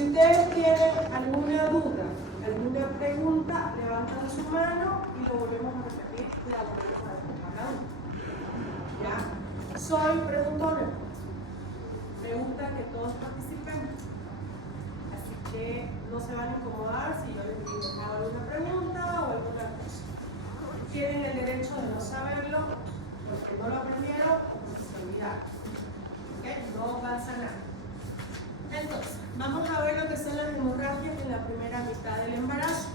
Si ustedes tienen alguna duda, alguna pregunta, levantan su mano y lo volvemos a repetir y la volvemos a hacer cada uno. ¿Ya? Soy preguntona. Me gusta que todos participen. Así que no se van a incomodar si yo les digo hago alguna pregunta o alguna cosa. Tienen el derecho de no saberlo porque no lo aprendieron o porque se olvidaron. ¿Okay? No pasa nada. Entonces, vamos a ver lo que son las hemorragias en la primera mitad del embarazo.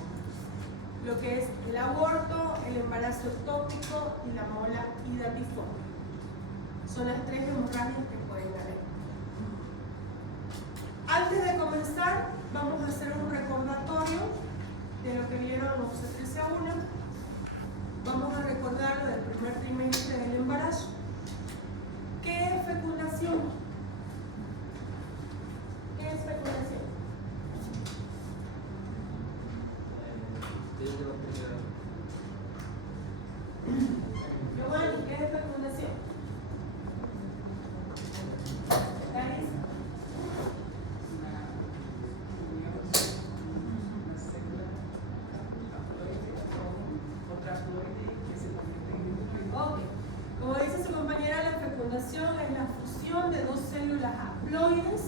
Lo que es el aborto, el embarazo ectópico y la mola hidatiforme. Son las tres hemorragias que pueden haber. Antes de comenzar, vamos a hacer un recordatorio de lo que vieron en obstetricia 1. Vamos a recordar lo del primer trimestre del embarazo. ¿Qué es fecundación? ¿Qué es fecundación? Giovanni, ¿qué es fecundación? ¿Caris? Ok. Como dice su compañera, la fecundación es la fusión de dos células haploides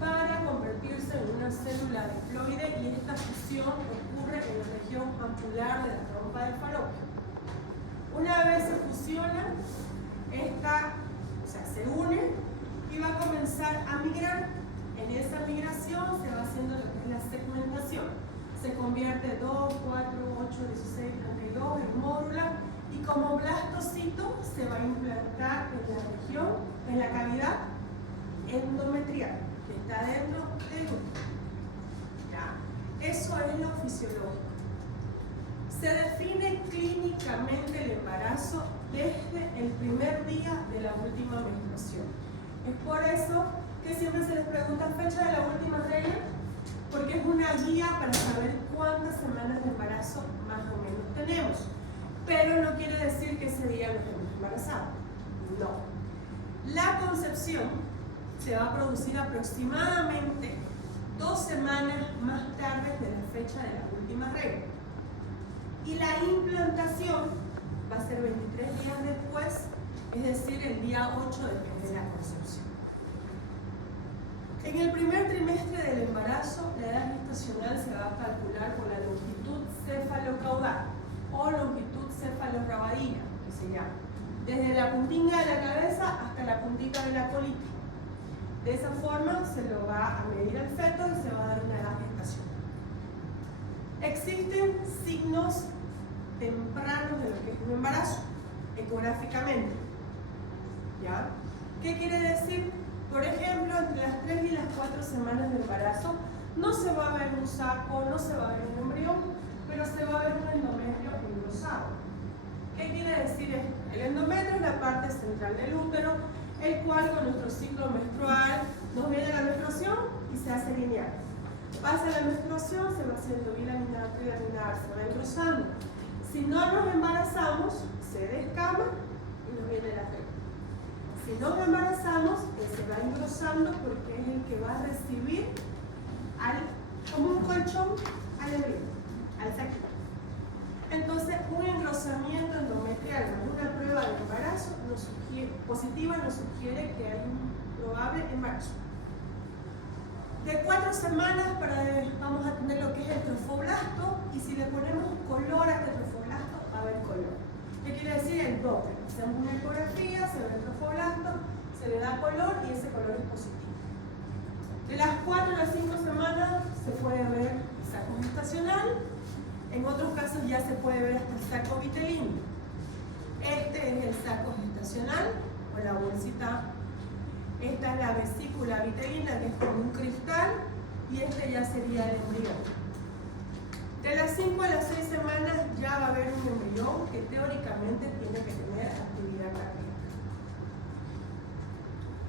para convertirse en una célula diploide, y esta fusión ocurre en la región ampular de la trompa del falopio. Una vez se fusiona, se une y va a comenzar a migrar. En esa migración se va haciendo lo que es la segmentación. Se convierte 2, 4, 8, 16, 32 en módula, y como blastocito se va a implantar en la región, en la cavidad endometrial, que está dentro del útero. ¿Ya? Eso es lo fisiológico. Se define clínicamente el embarazo desde el primer día de la última menstruación. Es por eso que siempre se les pregunta fecha de la última regla, porque es una guía para saber cuántas semanas de embarazo más o menos tenemos. Pero no quiere decir que ese día nos hemos embarazado. No. La concepción se va a producir aproximadamente 2 semanas más tarde de la fecha de la última regla. Y la implantación va a ser 23 días después, es decir, el día 8 después de la concepción. En el primer trimestre del embarazo, la edad gestacional se va a calcular por la longitud cefalocaudal o longitud cefalorrabadilla, que se llama, desde la puntita de la cabeza hasta la puntita de la colita. De esa forma se lo va a medir al feto y se va a dar una edad gestacional. Existen signos tempranos de lo que es un embarazo, ecográficamente. ¿Ya? ¿Qué quiere decir? Por ejemplo, entre las 3 y las 4 semanas de embarazo no se va a ver un saco, no se va a ver un embrión, pero se va a ver un endometrio engrosado. ¿Qué quiere decir esto? El endometrio es la parte central del útero, el cual con nuestro ciclo menstrual nos viene la menstruación y se hace lineal. Pasa la menstruación, se va haciendo bilaminar, trilaminar, se va engrosando. Si no nos embarazamos, se descama y nos viene la regla. Si nos embarazamos, se va engrosando porque es el que va a recibir como un colchón al embrión, al saquito. Entonces, un engrosamiento endometrial más una prueba de embarazo positiva nos sugiere que hay un probable embarazo. De 4 semanas vamos a tener lo que es el trofoblasto, y si le ponemos color a este trofoblasto, va a haber color. ¿Qué quiere decir? El doble. Hacemos una ecografía, se ve el trofoblasto, se le da color y ese color es positivo. De las 4 a las 5 semanas se puede ver el saco gestacional. En otros casos ya se puede ver hasta el saco vitelíneo. Este es el saco gestacional o la bolsita. Esta es la vesícula vitelina, que es como un cristal, y este ya sería el embrión. De las 5 a las 6 semanas ya va a haber un embrión que teóricamente tiene que tener actividad cardíaca.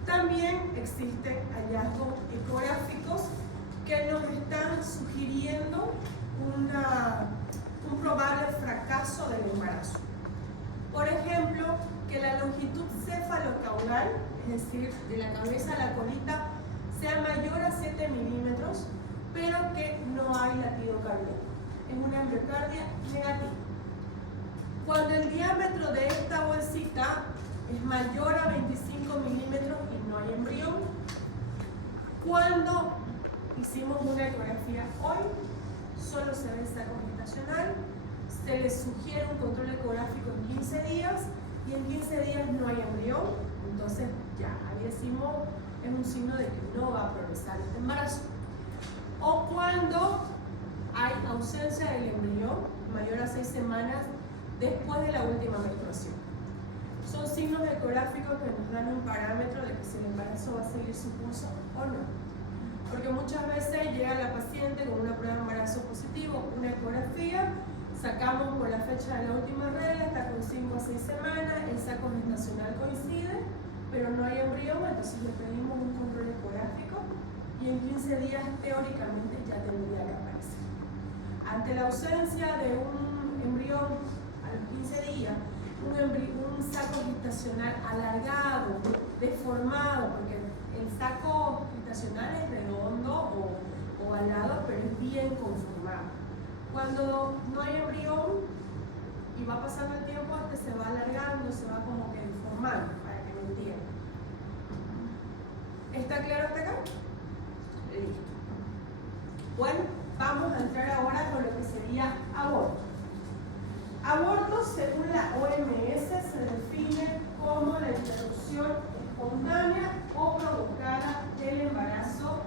También existen hallazgos ecográficos que nos están sugiriendo un probable fracaso del embarazo. Por ejemplo, que la longitud cefalocaudal, es decir, de la cabeza a la colita, sea mayor a 7 milímetros mayor a 25 milímetros y no hay embrión. Cuando hicimos una ecografía hoy, solo se ve el saco gestacional, se les sugiere un control ecográfico en 15 días y en 15 días no hay embrión, entonces ya ahí decimos es un signo de que no va a progresar este embarazo. O cuando hay ausencia del embrión mayor a 6 semanas después de la última menstruación. Son signos ecográficos que nos dan un parámetro de que si el embarazo va a seguir su curso o no. Porque muchas veces llega la paciente con una prueba de embarazo positivo, una ecografía, sacamos por la fecha de la última regla, está con 5 a 6 semanas, el saco gestacional coincide, pero no hay embrión, entonces le pedimos un control ecográfico y en 15 días teóricamente ya tendría que aparecer. Ante la ausencia de un embrión a los 15 días, un saco gestacional alargado, deformado, porque el saco gestacional es redondo o ovalado, pero es bien conformado. Cuando no hay embrión y va pasando el tiempo, se va alargando, se va como que deformando, para que me entiendan. ¿Está claro hasta acá? Listo. Bueno, vamos a entrar ahora con lo que sería aborto. Aborto, según la OMS, se define como la interrupción espontánea o provocada del embarazo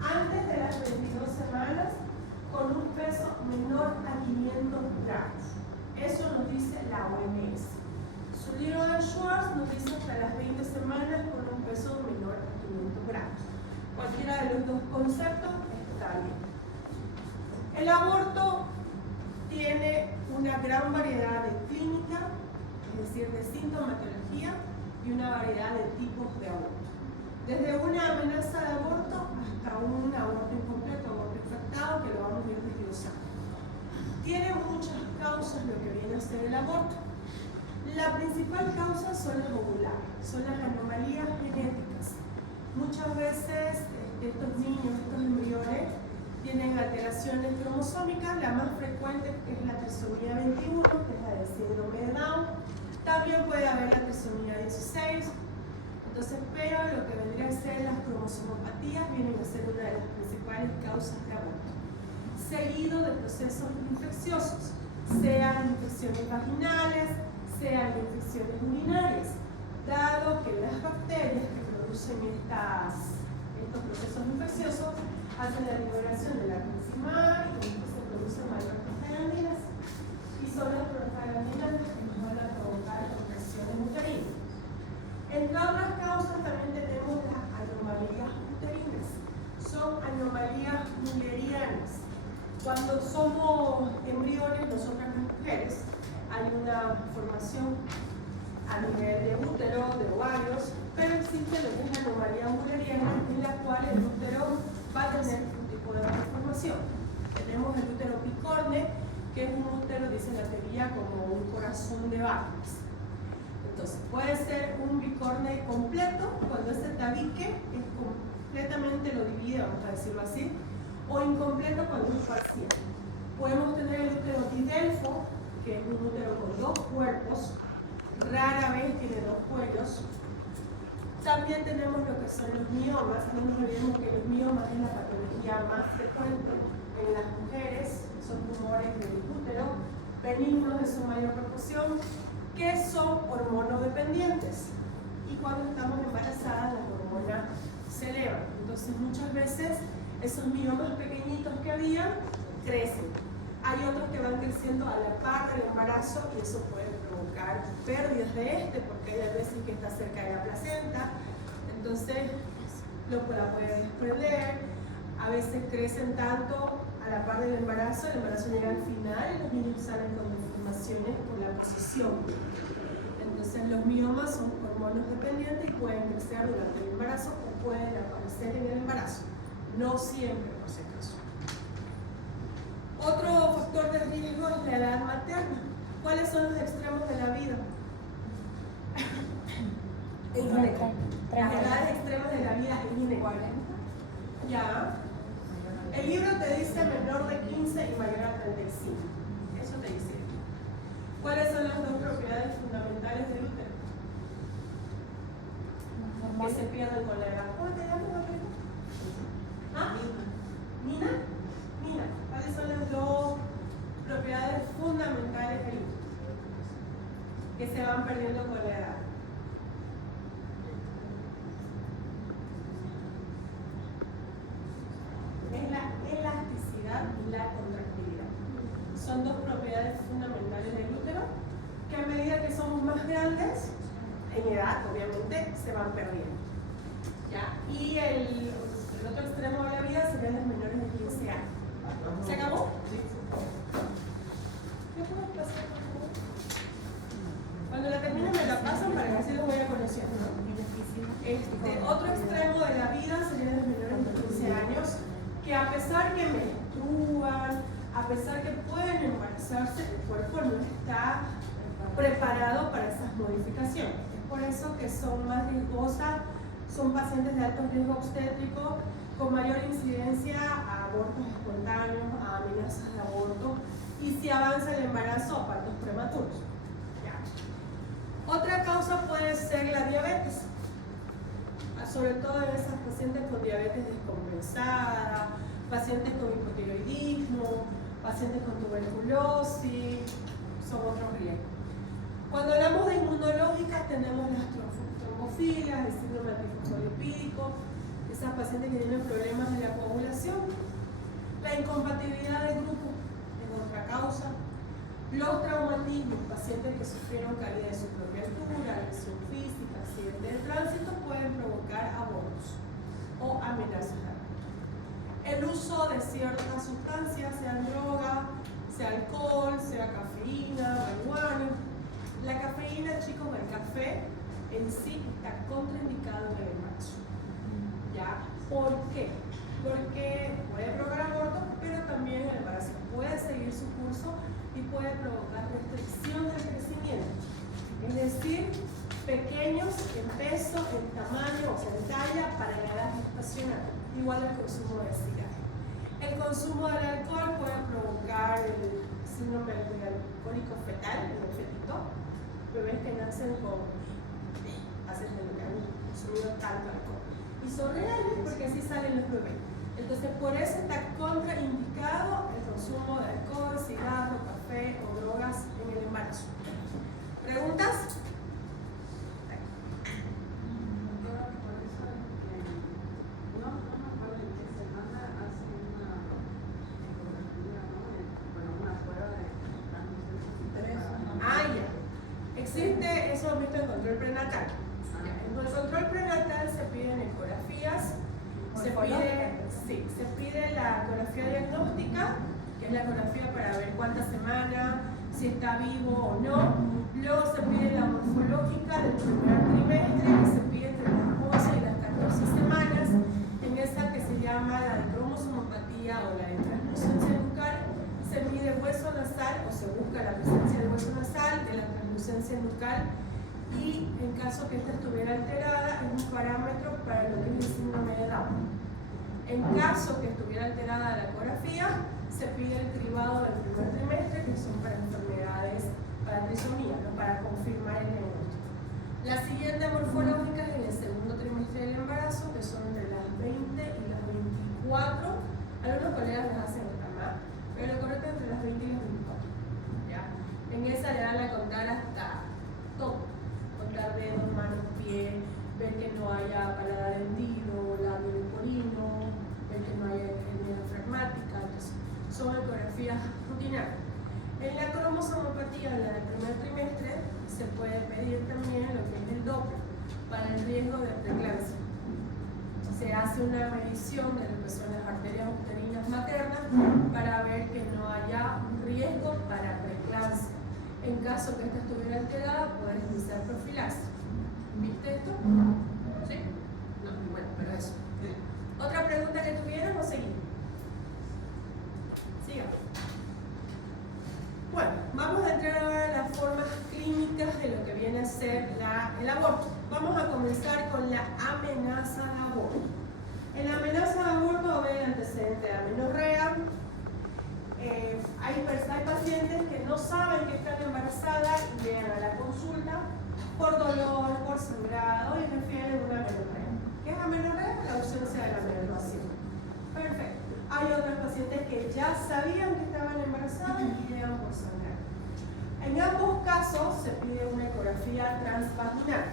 antes de las 22 semanas con un peso menor a 500 gramos. Eso nos dice la OMS. Su libro de Schwartz nos dice hasta las 20 semanas con un peso menor a 500 gramos. Cualquiera de los dos conceptos está bien. El aborto tiene una gran variedad de clínica, es decir, de sintomatología y una variedad de tipos de aborto. Desde una amenaza de aborto hasta un aborto incompleto, aborto infectado, que lo vamos a ir desglosando. Tiene muchas causas lo que viene a ser el aborto. La principal causa son las ovulares, son las anomalías genéticas. Muchas veces estos niños, estos embriones, tienen alteraciones cromosómicas, la más frecuente es la trisomía 21, que es la del síndrome de Down. También puede haber la trisomía 16. Entonces, pero lo que vendría a ser las cromosomopatías vienen a ser una de las principales causas de aborto. Seguido de procesos infecciosos, sean infecciones vaginales, sean infecciones urinarias, dado que las bacterias que producen estos procesos infecciosos hacen la liberación de la enzima y entonces se producen mayor prostaglandinas y son las prostaglandinas las que nos van a provocar contracciones uterinas. Entre otras causas también tenemos las anomalías uterinas, son anomalías mullerianas. Cuando somos embriones, nosotras las mujeres, hay una formación a nivel de útero, de ovarios, pero existe lo que es la anomalía mulleriana, en la cual el útero va a tener un tipo de malformación. Tenemos el útero picorne, que es un útero, dice la teoría, como un corazón de vacas. Entonces, puede ser un bicorne completo, cuando ese tabique es completamente lo divide, vamos a decirlo así, o incompleto cuando es parcial. Podemos tener el útero didelfo, que es un útero con 2 cuerpos, rara vez tiene 2 cuellos. También tenemos lo que son los miomas. No nos olvidemos que los miomas es la patología más frecuente en las mujeres, son tumores del útero, benignos en su mayor proporción, que son hormonodependientes. Y cuando estamos embarazadas, las hormonas se elevan. Entonces, muchas veces esos miomas pequeñitos que había crecen. Hay otros que van creciendo a la par del embarazo y eso puede provocar pérdidas de porque hay veces que está cerca de la placenta, entonces la puede desprender. A veces crecen tanto a la par del embarazo, el embarazo llega al final y los niños salen con deformaciones por la posición. Entonces los miomas son hormonas dependientes y pueden crecer durante el embarazo o pueden aparecer en el embarazo. No siempre, por si acaso. Otro factor de riesgo es la edad materna. ¿Cuáles son los extremos de la vida? Las edades extremas de la vida es inequal. Ya. El libro te dice menor de 15 y mayor a 35. Eso te dice. ¿Cuáles son las 2 propiedades fundamentales del útero? que se pierden con la edad. ¿Cómo te llamas, Gabriela? ¿Ah? Nina. Nina. ¿Cuáles son las dos propiedades fundamentales del útero que se van perdiendo con la edad? Es la elasticidad y la contractilidad. Son dos propiedades fundamentales del útero que a medida que somos más grandes, en edad obviamente, se van perdiendo. ¿Ya? Y el otro extremo de la vida serían las menores de 15 años. ¿Se acabó? Sí. ¿Qué puedo pasar, por favor? Cuando la termine me la pasan para que así los voy a conocer, ¿no? Otro extremo de la vida serían las menores de 15 años, que a pesar que menstruan, a pesar que pueden embarazarse, el cuerpo no está preparado para esas modificaciones. Es por eso que son más riesgosas, son pacientes de alto riesgo obstétrico, con mayor incidencia a abortos espontáneos, a amenazas de aborto, y si avanza el embarazo, a partos prematuros. ¿Ya? Otra causa puede ser la diabetes, sobre todo en esas pacientes con diabetes descompensada, pacientes con hipotiroidismo, pacientes con tuberculosis, son otros riesgos. Cuando hablamos de inmunológicas tenemos las trombofilias, el síndrome antifosfolipídico, esas pacientes que tienen problemas de la coagulación. La incompatibilidad de grupo es otra causa. Los traumatismos, pacientes que sufrieron caída de su propia altura, lesión física, accidente de tránsito, pueden provocar abortos o amenazas de aborto. El uso de ciertas sustancias, sea droga, sea alcohol, sea cafeína, marihuana. La cafeína, chicos, el café en sí está contraindicado en el embarazo. ¿Ya? ¿Por qué? Porque puede provocar aborto, pero también el embarazo puede seguir su curso y puede provocar restricción del crecimiento. Es decir, pequeños en peso, en tamaño o en talla para la edad gestacional, igual el consumo de cigarro. El consumo del alcohol puede provocar el síndrome alcohólico fetal en el fetito, bebés que nacen con hacen el que han consumido tanto alcohol. Y son reales porque así salen los bebés. Entonces, por eso está contraindicado el consumo de alcohol, cigarro, café o drogas en el embarazo. ¿Preguntas? Existe, eso lo visto en control prenatal. En el control prenatal se piden ecografías, se pide la ecografía diagnóstica, que es la ecografía para ver cuántas semanas, si está vivo o no. Luego se pide la morfológica del primer trimestre, que se pide entre las 11 y las 14 semanas, en esa que se llama la de cromosomopatía o la de translucencia nucal. Se mide hueso nasal o se busca la presencia de hueso nasal, de la translucencia nucal, y en caso que esta estuviera alterada es un parámetro para lo que es el síndrome de Down. En caso que estuviera alterada la ecografía, se pide el cribado del primer trimestre, que son para enfermedades, para trisomía, ¿no? Para confirmar el diagnóstico. La siguiente morfológica es en el segundo trimestre del embarazo, que son entre las 20 y las 24. Algunos colegas las hacen hasta más, pero lo correcto es entre las 20 y las 24. ¿Ya? En esa le dan a contar hasta todo. Contar dedos, manos, pies, ver que no haya paladar hendido, labio leporino, ver que no haya hernia diafragmática. Entonces, son ecografías rutinarias. En la cromosomopatía, la del primer trimestre, se puede pedir también lo que es el Doppler para el riesgo de preeclampsia. Se hace una medición de lo que son las arterias uterinas maternas para ver que no haya un riesgo para preeclampsia. En caso que esta estuviera alterada, puedes iniciar profilaxis. ¿Viste esto? ¿Sí? No, bueno, pero eso. ¿Otra pregunta que tuvieran o seguimos? Siga. Bueno, vamos a entrar ahora a las formas clínicas de lo que viene a ser el aborto. Vamos a comenzar con la amenaza de aborto. En la amenaza de aborto va a haber el antecedente de amenorrea. Hay pacientes que no saben que están embarazadas y llegan a la consulta por dolor, por sangrado y refieren una amenorrea. ya sabían que estaban embarazadas y llegan por sangrar. En ambos casos se pide una ecografía transvaginal.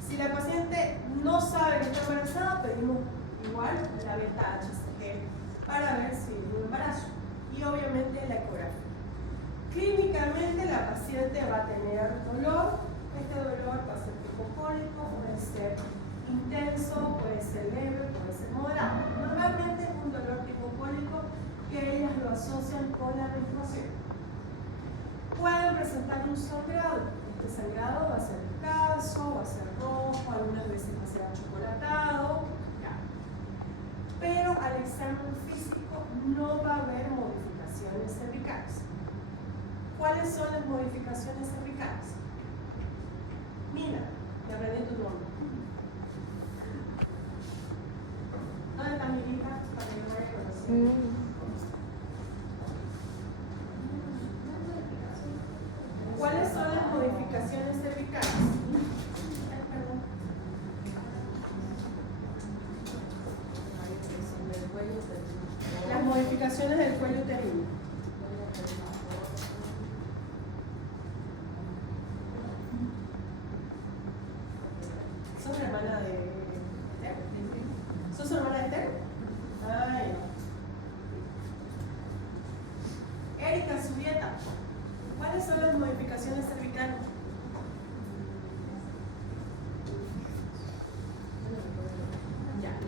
Si la paciente no sabe que está embarazada, pedimos igual la beta HCG para ver si hay un embarazo y obviamente la ecografía. Clínicamente la paciente va a tener dolor. Este dolor va a ser tipo cólico, puede ser intenso, puede ser leve, puede ser moderado. Normalmente es un dolor tipo cólico que ellas lo asocian con la menstruación. Pueden presentar un sangrado. Este sangrado va a ser escaso, va a ser rojo, algunas veces va a ser achocolatado. Pero al examen físico no va a haber modificaciones cervicales. ¿Cuáles son las modificaciones cervicales? Mira, te aprendí tu nombre. ¿Dónde está mi hija? Para que no vaya a conocer. ¿Cuáles son las modificaciones cervicales? Las modificaciones del cuello uterino. ¿Sos hermana de Esther? ¿Sos hermana de Esther? Ay. Erika, su dieta. ¿Cuáles son las modificaciones cervicales?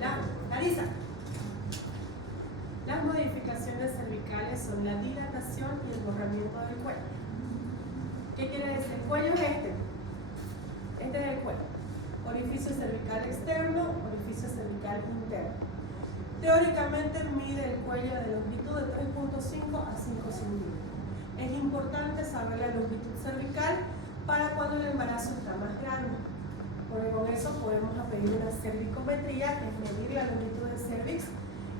Ya, Larisa. Las modificaciones cervicales son la dilatación y el borramiento del cuello. ¿Qué quiere decir? El cuello es este. Este es el cuello. Orificio cervical externo, orificio cervical interno. Teóricamente mide el cuello de longitud de 3.5 a 5 centímetros. Es importante saber la longitud cervical para cuando el embarazo está más grande, porque con eso podemos pedir una cervicometría, que es medir la longitud del cervix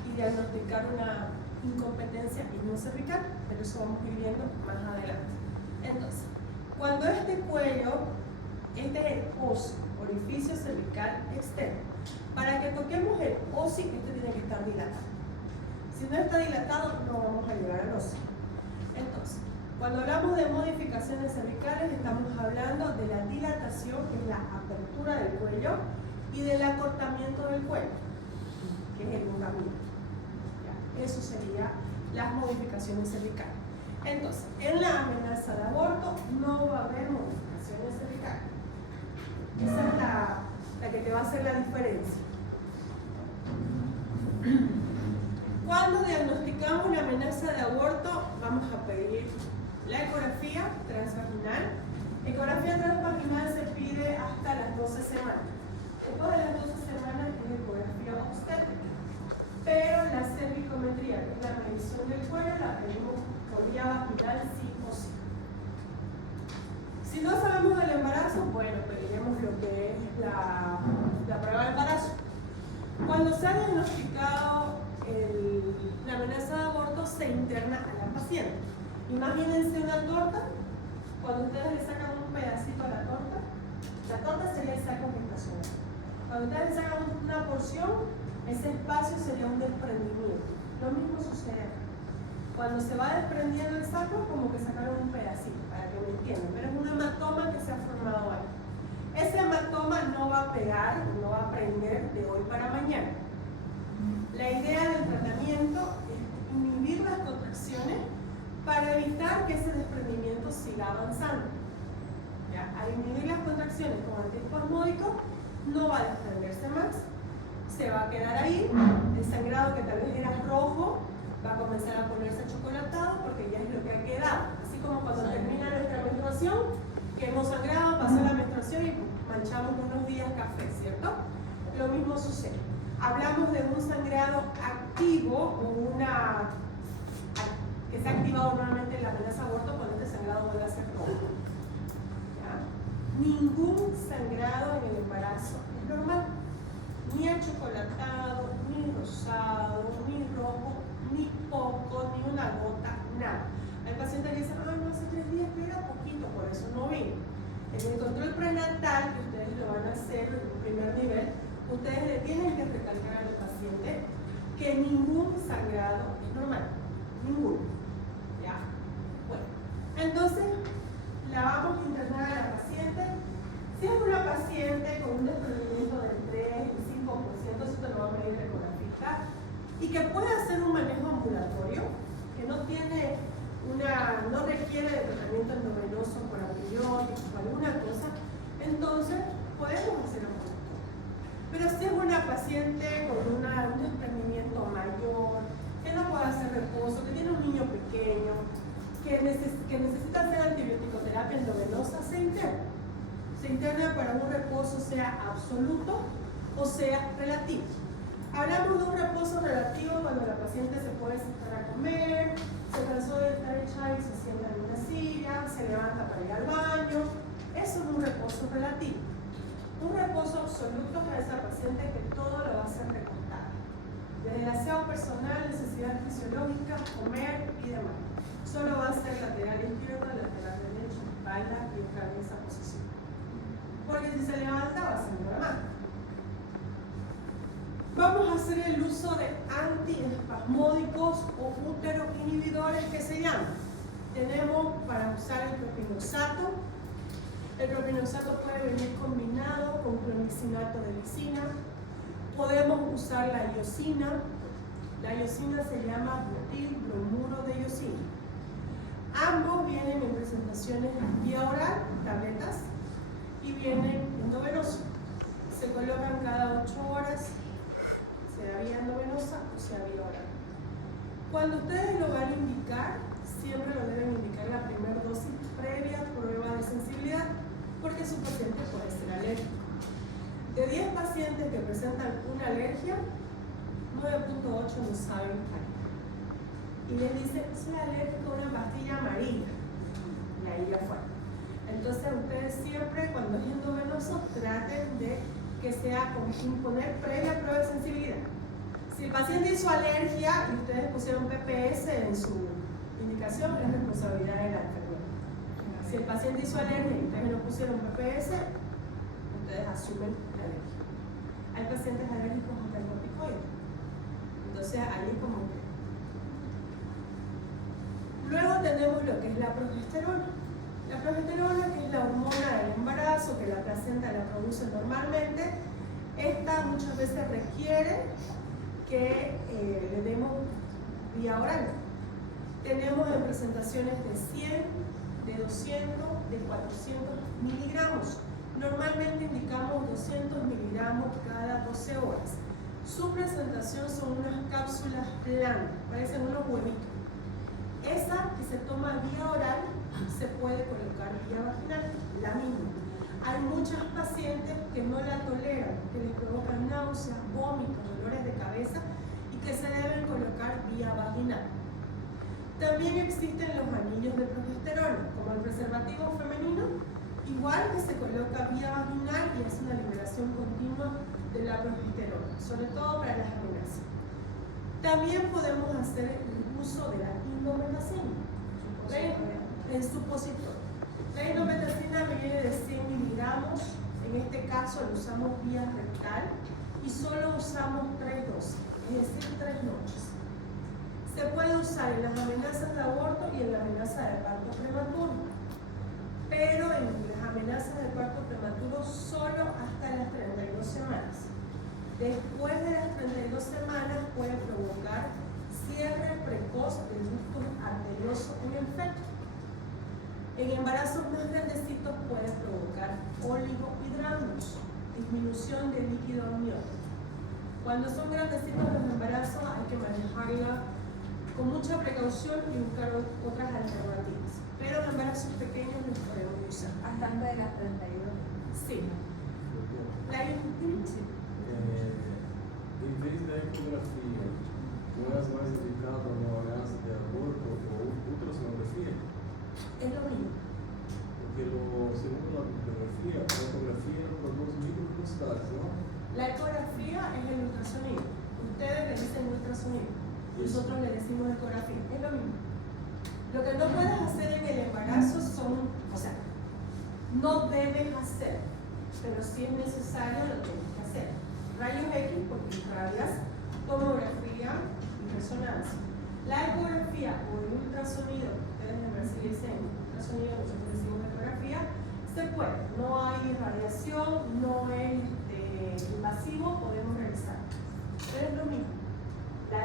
y diagnosticar una incompetencia cervical, pero eso vamos a ir viendo más adelante. Entonces, cuando este cuello, este es el OSI, orificio cervical externo. Para que toquemos el OSI, este tiene que estar dilatado. Si no está dilatado, no vamos a llegar al OSI. Entonces, cuando hablamos de modificaciones cervicales, estamos hablando de la dilatación, que es la apertura del cuello, y del acortamiento del cuello, que es el hundimiento. Eso serían las modificaciones cervicales. Entonces, en la amenaza de aborto no va a haber modificaciones cervicales. Esa es la que te va a hacer la diferencia. Cuando diagnosticamos una amenaza de aborto, vamos a pedir la ecografía transvaginal. Ecografía transvaginal se pide hasta las 12 semanas. Después de las 12 semanas es ecografía obstétrica. Pero la cervicometría, que es la medición del cuello, la pedimos por vía vaginal sí o sí. Si no sabemos del embarazo, bueno, pediremos lo que es la prueba de embarazo. Cuando se ha diagnosticado la amenaza de aborto, se interna a la paciente. Imagínense una torta, cuando ustedes le sacan un pedacito a la torta sería el saco gestacional. Cuando ustedes le sacan una porción, ese espacio sería un desprendimiento. Lo mismo sucede acá. Cuando se va desprendiendo el saco, como que sacaron un pedacito, para que me entiendan, pero es un hematoma que se ha formado ahí. Ese hematoma no va a pegar, no va a prender de hoy para mañana. La idea del tratamiento es inhibir las contracciones para evitar que ese desprendimiento siga avanzando. ¿Ya? Al inhibir las contracciones con antiespasmódicos, no va a desprenderse más, se va a quedar ahí, el sangrado que tal vez era rojo va a comenzar a ponerse chocolatado porque ya es lo que ha quedado. Así como cuando termina nuestra menstruación, que hemos sangrado, pasó la menstruación y manchamos unos días café, ¿cierto? Lo mismo sucede. Hablamos de un sangrado activo o que se ha activado normalmente la amenaza de aborto cuando este sangrado vuelve a ser rojo. ¿Ya? Ningún sangrado en el embarazo es normal. Ni achocolatado, ni rosado, ni rojo, ni poco, ni una gota, nada. Hay pacientes que dicen, no, hace 3 días que era poquito, por eso no vino. En el control prenatal, que ustedes lo van a hacer en primer nivel, ustedes le tienen que recalcar al paciente que ningún sangrado es normal. fisiológica y que puede hacer un manejo ambulatorio, que no requiere de tratamiento endovenoso por antibióticos o alguna cosa, entonces podemos hacer ambulatorio. Pero si es una paciente con un desprendimiento mayor, que no puede hacer reposo, que tiene un niño pequeño, que necesita hacer antibiótico-terapia endovenosa, se interna. Se interna para un reposo sea absoluto o sea relativo. Hablamos de un reposo relativo cuando la paciente se puede sentar a comer, se cansó de estar echada y se sienta en una silla, se levanta para ir al baño. Eso es un reposo relativo. Un reposo absoluto para esa paciente que todo lo va a hacer recostada. Desde el aseo personal, necesidades fisiológicas, comer y demás. Solo va a ser lateral izquierdo, lateral derecho, espalda y estar en esa posición. Porque si se levanta va a ser normal. Vamos a hacer el uso de antiespasmódicos o útero-inhibidores que se llaman. Tenemos para usar el propinosato. El propinosato puede venir combinado con clomicinato de lisina. Podemos usar la iosina. La iosina se llama butilbromuro de iosina. Ambos vienen en presentaciones vía oral, tabletas, y vienen endovenoso. Se colocan cada 8 horas, sea vía endovenosa o sea vía oral. Cuando ustedes lo van a indicar, siempre lo deben indicar la primera dosis previa prueba de sensibilidad, porque su paciente puede ser alérgico. De 10 pacientes que presentan una alergia, 9.8 no saben cuál. Y les dice, soy alérgico a una pastilla amarilla. Y ahí ya fue. Entonces ustedes siempre, cuando es endovenoso, traten de que sea con imponer previa prueba de sensibilidad. Si el paciente hizo alergia y ustedes pusieron PPS en su indicación, es responsabilidad de la enfermera. Si el paciente hizo alergia y ustedes no pusieron PPS, ustedes asumen la alergia. Hay pacientes alérgicos hasta el corticoide. Entonces ahí es como que. Luego tenemos lo que es la progesterona. La progesterona, que es la hormona del embarazo, que la placenta la produce normalmente, esta muchas veces requiere que le demos vía oral. Tenemos en presentaciones de 100, de 200, de 400 miligramos. Normalmente indicamos 200 miligramos cada 12 horas. Su presentación son unas cápsulas planas, parecen unos huevitos. Esa que se toma vía oral se puede colocar vía vaginal, la misma. Hay muchas pacientes que no la toleran, que les provocan náuseas, vómitos, dolores de cabeza y que se deben colocar vía vaginal. También existen los anillos de progesterona, como el preservativo femenino, igual que se coloca vía vaginal y hace una liberación continua de la progesterona, sobre todo para las amenazas. También podemos hacer el uso de la indometacina en supositorio. La indometacina viene de 100 miligramos, en este caso lo usamos vía rectal y solo usamos 3 dosis, es decir, 3 noches. Se puede usar en las amenazas de aborto y en la amenaza de parto prematuro, pero en las amenazas de parto prematuro solo hasta las 32 semanas. Después de las 32 semanas puede provocar cierre precoz del ducto arterioso en el feto. En embarazos más grandecitos puede provocar oligohidramnios, disminución de líquido amniótico. Cuando son grandecitos los embarazos hay que manejarla con mucha precaución y buscar otras alternativas. Pero en embarazos pequeños los podemos usar. Hasta antes de las 32. Sí. Sí. Em vez da ecografia, não é mais indicado na amenaza de aborto ou ultrassonografia? Es lo mismo. Porque, segundo a bibliografia, a ecografia produz microvelocidades, não? La ecografía es el ultrasonido. Ustedes le dicen ultrasonido. Nosotros le decimos ecografía. Es lo mismo. Lo que no puedes hacer en el embarazo son, o sea, no debes hacer, pero si es necesario lo tienes que hacer. Rayos X porque irradias, tomografía y resonancia. La ecografía o el ultrasonido, ustedes en Brasil dicen ultrasonido, nosotros decimos ecografía, se puede. No hay irradiación, no es invasivo, podemos realizar. Pero es lo mismo.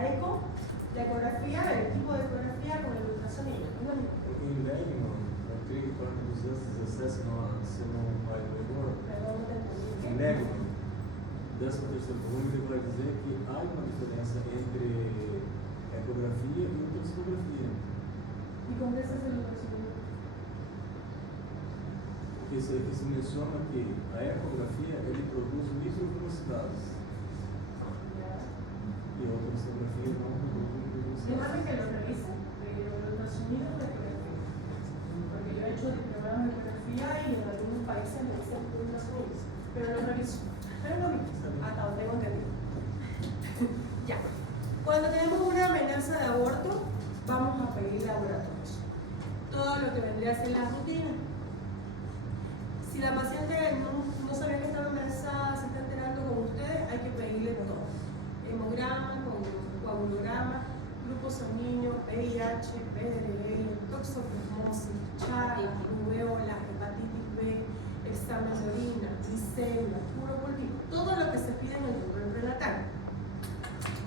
eco, la ecografía, el tipo de ecografía con el ultrasonido. Em Legman, eu creio que em torno de 217, se não vai no erro, Perdón, no te entendí. em Legman, 13º volume, ele vai dizer que há uma diferença entre ecografia e ultrassonografia. ¿Y con qué se hace el ultrasonido? Porque se menciona que a ecografia ele produz microvenosidades e a ultrassonografia não produz microvenosidades. Déjame que lo revise, pero el ultrasonido es ecografía. Porque yo he hecho diplomados de ecografía y en algunos países me dicen ultrasonidos. Pero lo reviso. Pero lo vi, hasta donde tengo entendido. Ya. Cuando tenemos una amenaza de aborto, vamos a pedir laboratorios. Todo lo que vendría a ser la rutina. Si la paciente no sabía que estaba embarazada, se está enterando con ustedes, hay que pedirle todo. Hemograma, coagulograma, grupo sanguíneo, VIH, PDL, toxoplasmosis, chagas, rubeola, hepatitis B, examen de orina, glicemia, puro político, todo lo que se pide en el control prenatal.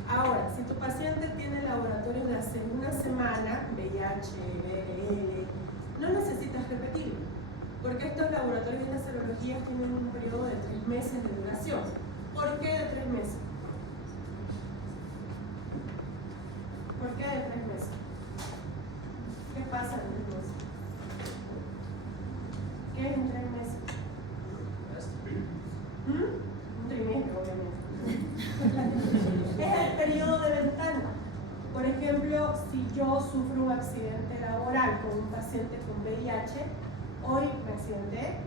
Ahora, si tu paciente tiene laboratorios de hace una semana, VIH, BRL, no necesitas repetirlo, porque estos laboratorios y estas serologías tienen un periodo de 3 meses de duración. ¿Por qué de 3 meses? ¿Por qué de 3 meses? ¿Qué pasa en 3 meses? ¿Qué es en 3 meses? Un trimestre, obviamente. Es el periodo de ventana. Por ejemplo, si yo sufro un accidente laboral con un paciente con VIH, hoy me accidenté,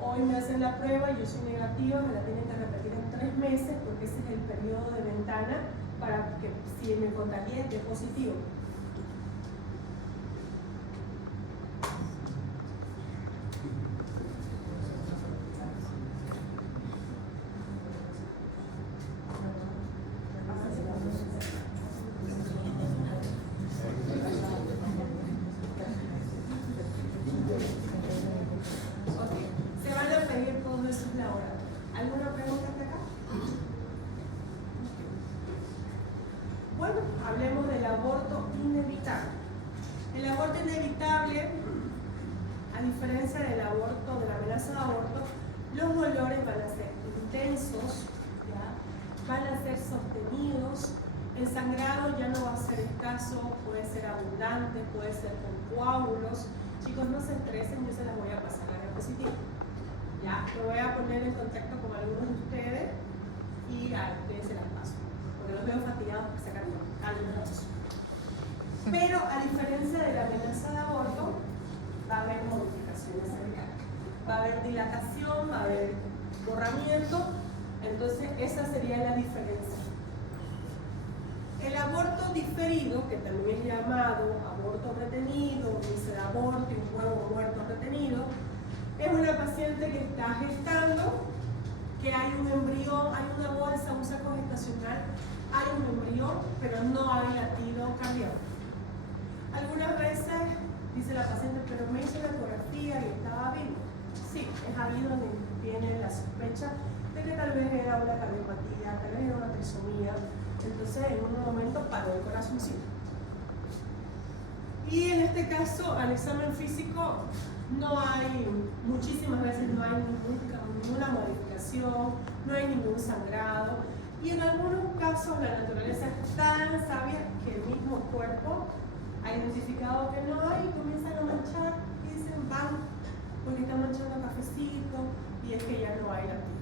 hoy me hacen la prueba y yo soy negativa, me la tienen que repetir en 3 meses porque ese es el periodo de ventana para que si me contagié de positivo. Hablemos del aborto inevitable. El aborto inevitable, a diferencia del aborto, de la amenaza de aborto, los dolores van a ser intensos, ¿ya? Van a ser sostenidos, el sangrado ya no va a ser escaso, puede ser abundante, puede ser con coágulos. Chicos, no se estresen, yo se las voy a pasar a la diapositiva. Ya, me voy a poner en contacto con algunos de ustedes y a ustedes se las paso, porque los veo fatigados porque sacan algunos. Pero a diferencia de la amenaza de aborto, va a haber modificaciones cervicales. Va a haber dilatación, va a haber borramiento, entonces esa sería la diferencia. El aborto diferido, que también es llamado aborto retenido, dice aborto y un huevo muerto retenido, es una paciente que está gestando, que hay un embrión, hay una bolsa, un saco gestacional, hay un embrión, pero no hay latido cardíaco. Algunas veces dice la paciente, pero me hizo la ecografía y estaba vivo. Sí, es ahí donde tiene la sospecha de que tal vez era una cardiopatía, tal vez era una trisomía. Entonces, en un momento paró el corazoncito. Y en este caso, al examen físico, no hay, muchísimas veces no hay ninguna modificación, no hay ningún sangrado. Y en algunos casos, la naturaleza es tan sabia que el mismo cuerpo ha identificado que no hay y comienzan a manchar y dicen, van, porque están manchando cafecito y es que ya no hay latido.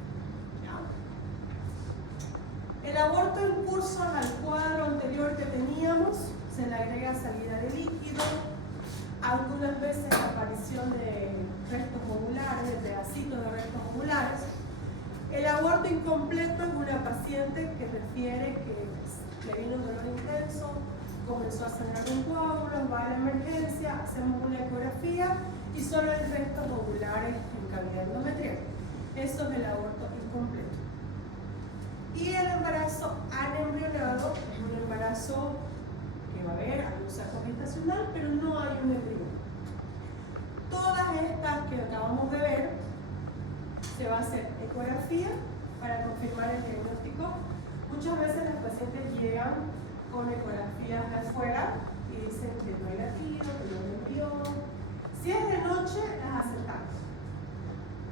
El aborto en curso al cuadro anterior que teníamos, se le agrega salida de líquido, algunas veces aparición de restos ovulares, de pedacitos de restos ovulares. El aborto incompleto es una paciente que refiere que le vino un dolor intenso, comenzó a sangrar con coágulos, va a la emergencia, hacemos una ecografía y solo hay restos ovulares en cavidad endometrial. Eso es el aborto incompleto. Y el embarazo anembrionado es un embarazo que va a haber algún saco gestacional, pero no hay un embrión. Todas estas que acabamos de ver, se va a hacer ecografía para confirmar el diagnóstico. Muchas veces las pacientes llegan con ecografías de afuera y dicen que no hay latido, que no hay embrión. Si es de noche, las aceptamos.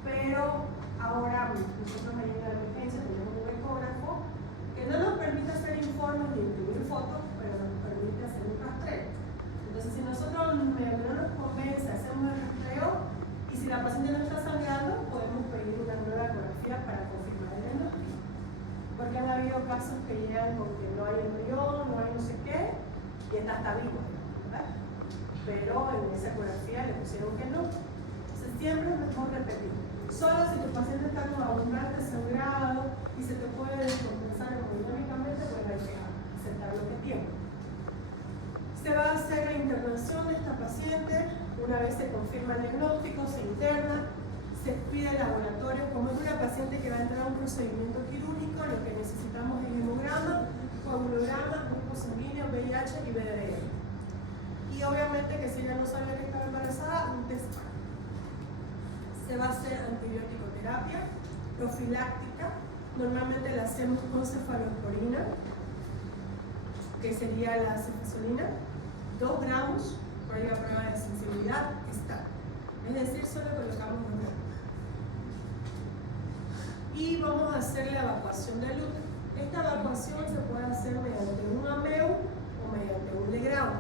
Pero ahora nosotros ahí en la emergencia tenemos un ecógrafo que no nos permite hacer informes ni imprimir fotos, pero nos permite hacer un rastreo. Entonces, si nosotros no nos convence, hacemos el rastreo y si la paciente no está sangrando, podemos pedir una nueva ecografía para confirmar el diagnóstico. Porque han habido casos que llegan con que no hay embrión, no hay no sé qué, y esta está viva, ¿verdad? Pero en esa ecografía le pusieron que no. Entonces, siempre es mejor repetir. Solo si tu paciente está con abundante sangrado y se te puede descompensar hemodinámicamente, pues hay que aceptar lo que tiene. Se va a hacer la internación de esta paciente. Una vez se confirma el diagnóstico, se interna, se pide el laboratorio. Como es una paciente que va a entrar a un procedimiento quirúrgico, lo que necesitamos es hemograma, coagulograma, grupo sanguíneo, VIH y VDR. Y obviamente que si ella no sabía que estaba embarazada, un test. Se va a hacer antibiótico-terapia profiláctica. Normalmente la hacemos con cefalosporina, que sería la cefazolina, 2 gramos, por ahí la prueba de sensibilidad está. Es decir, solo colocamos 2 gramos. Y vamos a hacer la evacuación del útero. Esta evacuación se puede hacer mediante un AMEU o mediante un legrado,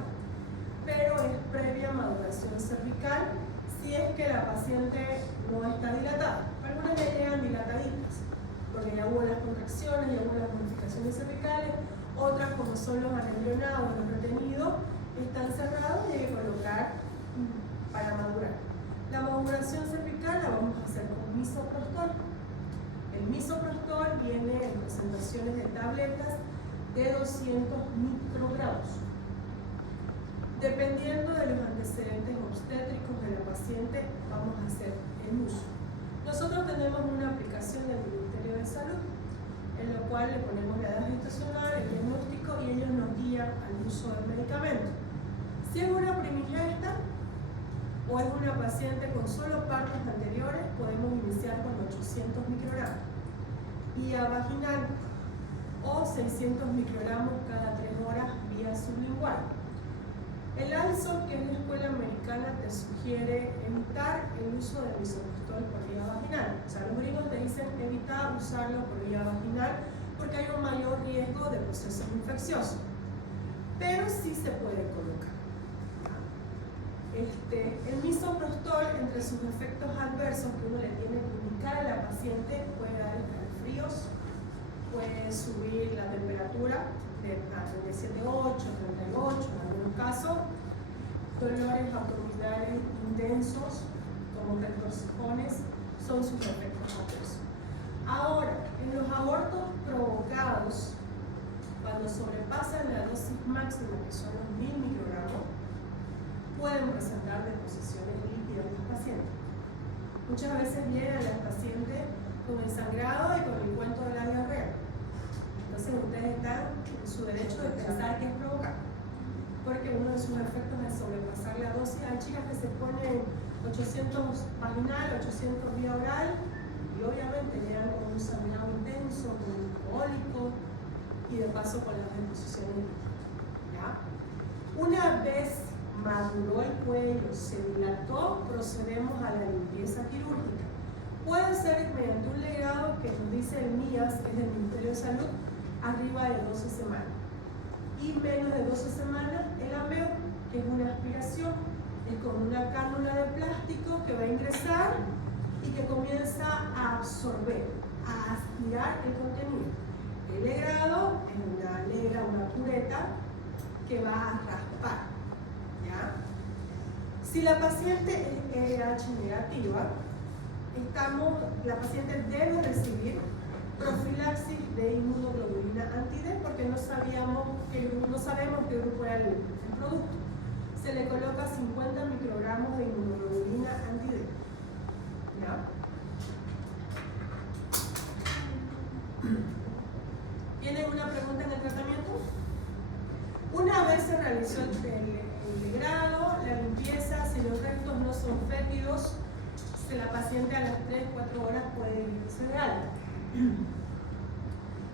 pero es previa maduración cervical si es que la paciente no está dilatada. Algunas ya llegan dilataditas, porque ya hubo las contracciones, ya hubo las modificaciones cervicales. Otras, como son los anembrionados, los retenidos, están cerrados y hay que colocar para madurar. La maduración cervical la vamos a hacer con misoprostol. El misoprostol viene en presentaciones de tabletas de 200 microgramos. Dependiendo de los antecedentes obstétricos de la paciente, vamos a hacer el uso. Nosotros tenemos una aplicación del Ministerio de Salud, en lo cual le ponemos la edad gestacional, el diagnóstico y ellos nos guían al uso del medicamento. Si es una primigesta o es una paciente con solo partos anteriores, podemos iniciar con 800 microgramos. Vía vaginal o 600 microgramos cada 3 horas vía sublingual. El ALSO, que es la escuela americana, te sugiere evitar el uso del misoprostol por vía vaginal. O sea, los gringos te dicen evitar usarlo por vía vaginal porque hay un mayor riesgo de procesos infecciosos. Pero sí se puede colocar. El misoprostol, entre sus efectos adversos que uno le tiene que indicar a la paciente, puede dar escalofríos, puede subir la temperatura de 37,8, 38 en algunos casos, dolores abdominales intensos como retorcijones son sus efectos adversos. Ahora, en los abortos provocados, cuando sobrepasan la dosis máxima, que son los 1000 microgramos, pueden presentar deposiciones líquidas en los pacientes. Muchas veces llegan las pacientes con el sangrado y con el cuento de la diarrea. Entonces ustedes están en su derecho de pensar que es provocar, porque uno de sus efectos es sobrepasar la dosis. Hay chicas que se ponen 800 vaginal, 800 vía oral y obviamente llegan con un sangrado intenso, con un cólico y de paso con las deposiciones líquidas. Una vez maduró el cuello, se dilató, procedemos a la limpieza quirúrgica. Puede ser mediante un legado que nos dice el MIAS, que es del Ministerio de Salud, arriba de 12 semanas. Y menos de 12 semanas el AMEU, que es una aspiración, es con una cánula de plástico que va a ingresar y que comienza a absorber, a aspirar el contenido. El legrado es una legra, una cureta que va a raspar. ¿Ya? Si la paciente es RH negativa, la paciente debe recibir profilaxis de inmunoglobulina anti-D porque no sabemos qué grupo era el producto. Se le coloca 50 microgramos de inmunoglobulina anti-D. ¿Ya? ¿Tienen una pregunta en el tratamiento? Una vez se realizó el legrado, la limpieza, si los restos no son fétidos, la paciente a las 3-4 horas puede irse de alta.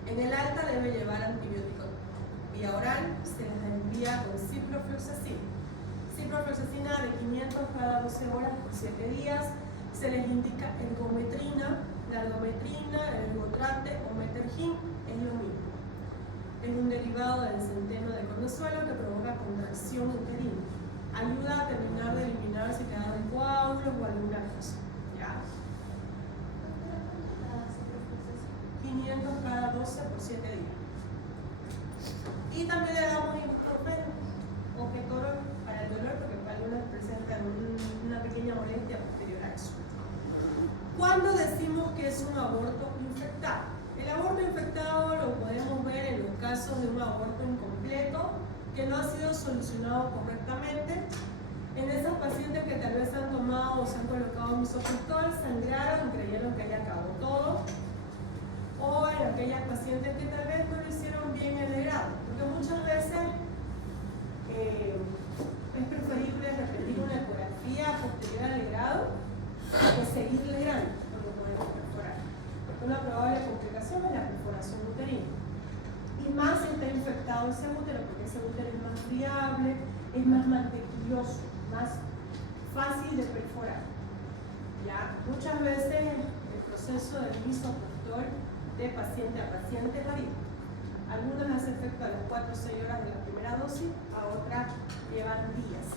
En el alta debe llevar antibiótico vía oral, se les envía con ciprofloxacina. Ciprofloxacina de 500 cada 12 horas por 7 días. Se les indica ergometrina, la ergometrina, el ergotrate o metergin es lo mismo. Es un derivado del centeno de cornezuelo que provoca contracción uterina. Ayuda a terminar de eliminar si quedan coágulos o alguna cosa. ¿Ya? 500 cada 12 por 7 días. Y también le damos ibuprofeno o ketorol para el dolor porque algunas presentan una pequeña molestia posterior a eso. ¿Cuándo decimos que es un aborto infectado? El aborto infectado lo podemos ver en los casos de un aborto incompleto que no ha sido solucionado correctamente. En esas pacientes que tal vez han tomado o se han colocado misoprostol, sangraron y creyeron que ya acabó todo. O en aquellas pacientes que tal vez no lo hicieron bien el legrado. Porque muchas veces es preferible repetir una ecografía posterior al legrado que seguir legrando, porque podemos perforar. Porque una probable complicación es la perforación uterina. Y más si está infectado ese útero, porque ese útero es más friable, es más mantequilloso, más fácil de perforar. ¿Ya? Muchas veces el proceso del misoprostol de paciente a paciente varía. Algunas hace efecto a las 4 o 6 horas de la primera dosis, a otras llevan días.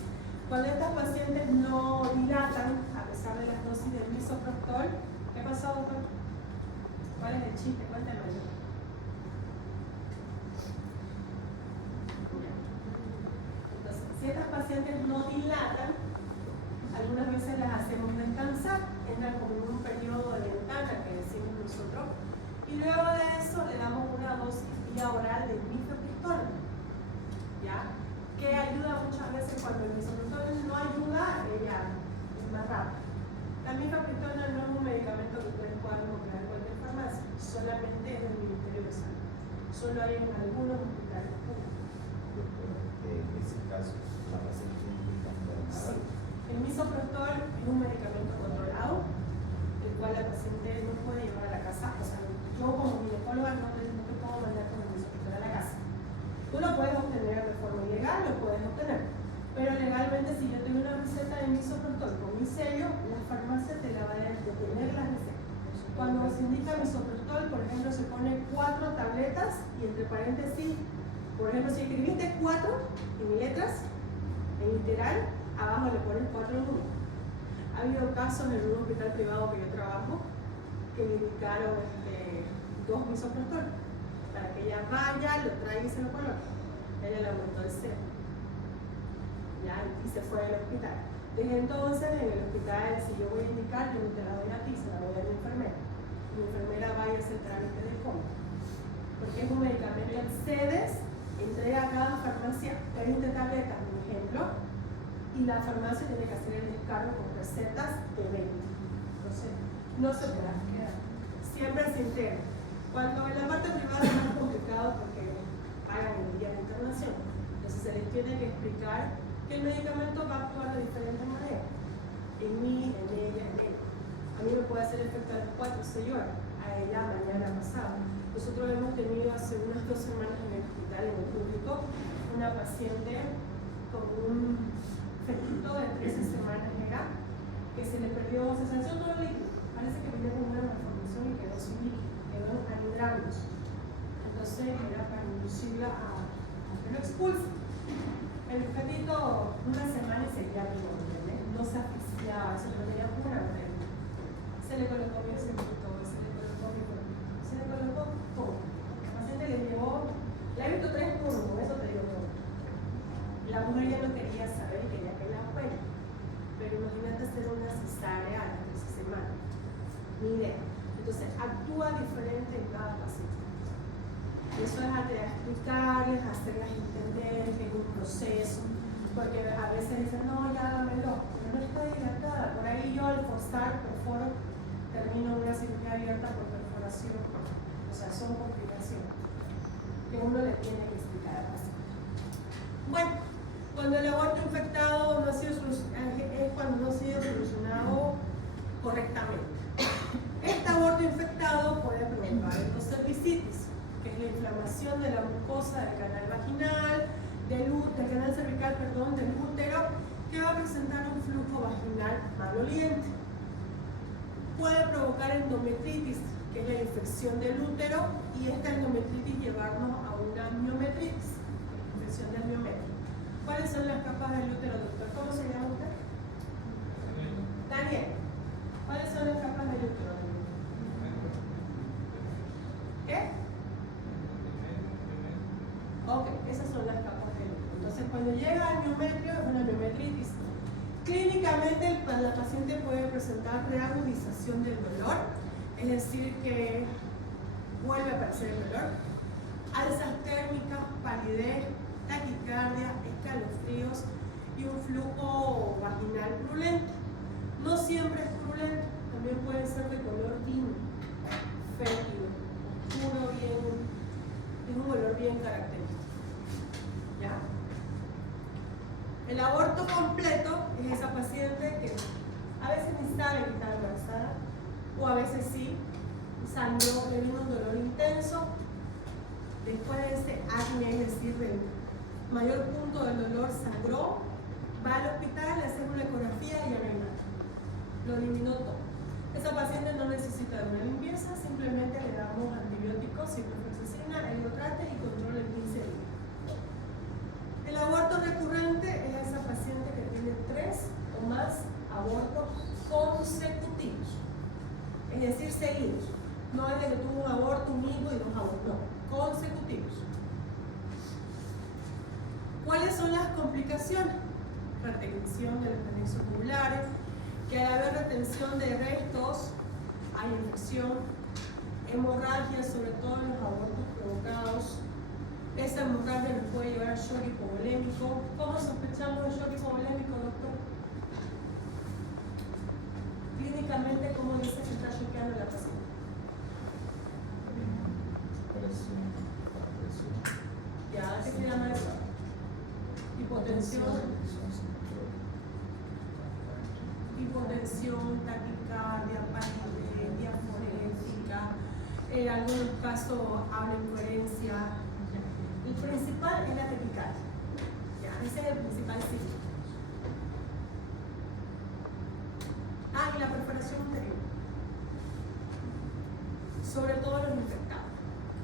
Cuando estas pacientes no dilatan, a pesar de las dosis de misoprostol, ¿qué pasó, doctor? ¿Cuál es el chiste? Cuéntame. Entonces, si estas pacientes no dilatan, algunas veces las hacemos descansar, entran como en un periodo de ventana que decimos nosotros, y luego de eso le damos una dosis vía oral de mifepristona, ¿ya? Que ayuda muchas veces cuando el misoprostol no ayuda, ella es más rápida. La mifepristona no es un medicamento que ustedes puedan comprar en cualquier farmacia, solamente es del Ministerio de Salud. Solo hay en algunos hospitales públicos. En ese caso, la paciente indica Sí. El misoprostol es un medicamento controlado, el cual la paciente no puede llevar a la casa. O sea, yo como ginecóloga no te puedo mandar con el misoprostol a la casa. Tú lo puedes obtener de forma ilegal, lo puedes obtener. Pero legalmente, si yo tengo una receta de misoprostol con mi sello, la farmacia te la va a detener la receta. Cuando se indica misoprostol, por ejemplo, se pone 4 tabletas y entre paréntesis, por ejemplo, si escribiste 4 en letras, en literal, abajo le pones 4 números. Ha habido casos en un hospital privado que yo trabajo que le indicaron 2 misoprostol para que ella vaya, lo traiga y se lo coloque. Ella le aumentó el cero. ¿Ya? Y se fue al hospital. Desde entonces, en el hospital, si yo voy a indicar, yo no te la doy a ti, se la doy a mi enfermera. Mi enfermera va a hacer trámite de compra. Porque es un medicamento en sedes, entrega a cada farmacia 20 tabletas, por ejemplo, y la farmacia tiene que hacer el descargo con recetas de 20. Entonces, no se puede quedar. Siempre se integra. Cuando en la parte privada es más complicado porque pagan el día de internación. Entonces se les tiene que explicar que el medicamento va a actuar de diferentes maneras. En mí, en ella, en él. A mí me puede hacer efecto a las 4 o 6 horas, a ella mañana pasado. Nosotros hemos tenido hace unas 2 semanas en el hospital, en el público, una paciente con un fetito de 13 semanas era, que se le perdió, se sanció todo el líquido. Parece que vino con una malformación y quedó sin líquido, quedó en anidrarnos. Entonces era para inducirla a que lo expulse. El fetito una semana y seguía vivo, ¿entendés? No se asfixiaba, se lo tenía pura mujer. Se le colocó mi cemento, se le colocó mi cuerpo, se le colocó todo. La paciente le llevó, le ha visto 3 turnos, con eso te digo todo. La mujer ya no quería saber y quería que la fuera. Pero imagínate hacer una cesárea a las 13 semanas. Ni idea. Entonces, actúa diferente en cada paciente. Eso es explicarles, hacerlas entender que es un proceso. Porque a veces dicen, no, ya dámelo. Pero no está dilatada. Por ahí yo al forzar, perforo, termino una cirugía abierta por perforación. O sea, son complicaciones que uno le tiene que explicar al paciente. Bueno, cuando el aborto infectado no ha sido solucionado, es cuando no ha sido solucionado correctamente. Este aborto infectado puede provocar endocervicitis. que es la inflamación de la mucosa del canal vaginal, del canal cervical, perdón, del útero, que va a presentar un flujo vaginal maloliente. Puede provocar endometritis, que es la infección del útero, y esta endometritis llevarnos a una miometritis, infección del miometrio. ¿Cuáles son las capas del útero, doctor? ¿Cómo se llama usted? Daniel. ¿Cuáles son las capas del útero? ¿Qué? Ok, esas son las capas del útero. Entonces, cuando llega al miometrio, es una miometritis. Clínicamente, la paciente puede presentar reagudización del dolor, es decir, que vuelve a aparecer el dolor, alzas térmicas, palidez, taquicardia, escalofríos y un flujo vaginal purulento. No siempre es purulento, también puede ser de color vino, fétido, oscuro, es un olor bien característico. ¿Ya? El aborto completo es esa paciente que a veces ni sabe que está embarazada, o a veces sí, sangró, le vino un dolor intenso, después de ese acné, es decir, del mayor punto del dolor, sangró, va al hospital, le hacemos una ecografía y ya no hay nada. Lo eliminó todo. Esa paciente no necesita de una limpieza, simplemente le damos antibióticos, ciprofloxacina, heliotrate y control en 15 días. El aborto recurrente es esa paciente que tiene 3 o más abortos consecutivos, es decir, seguidos. No es de que tuvo un aborto, un hijo y 2 abortos, no, consecutivos. ¿Cuáles son las complicaciones? Retención de los anexos tubulares, que al haber retención de restos hay infección, hemorragia, sobre todo en los abortos provocados. Esa hemorragia nos puede llevar a shock hipovolémico. ¿Cómo sospechamos de shock hipovolémico, doctor? Clínicamente, ¿cómo dice que está choqueando la paciente? Presión. ¿Ya? ¿Qué se llama eso? Hipotensión. Hipotensión, taquicardia, palidez, diaforética, en algunos casos habla incoherencia. El principal es la taquicardia. ¿Ya? Ese es el principal síntoma. Y la perforación uterina. Sobre todo los infectados.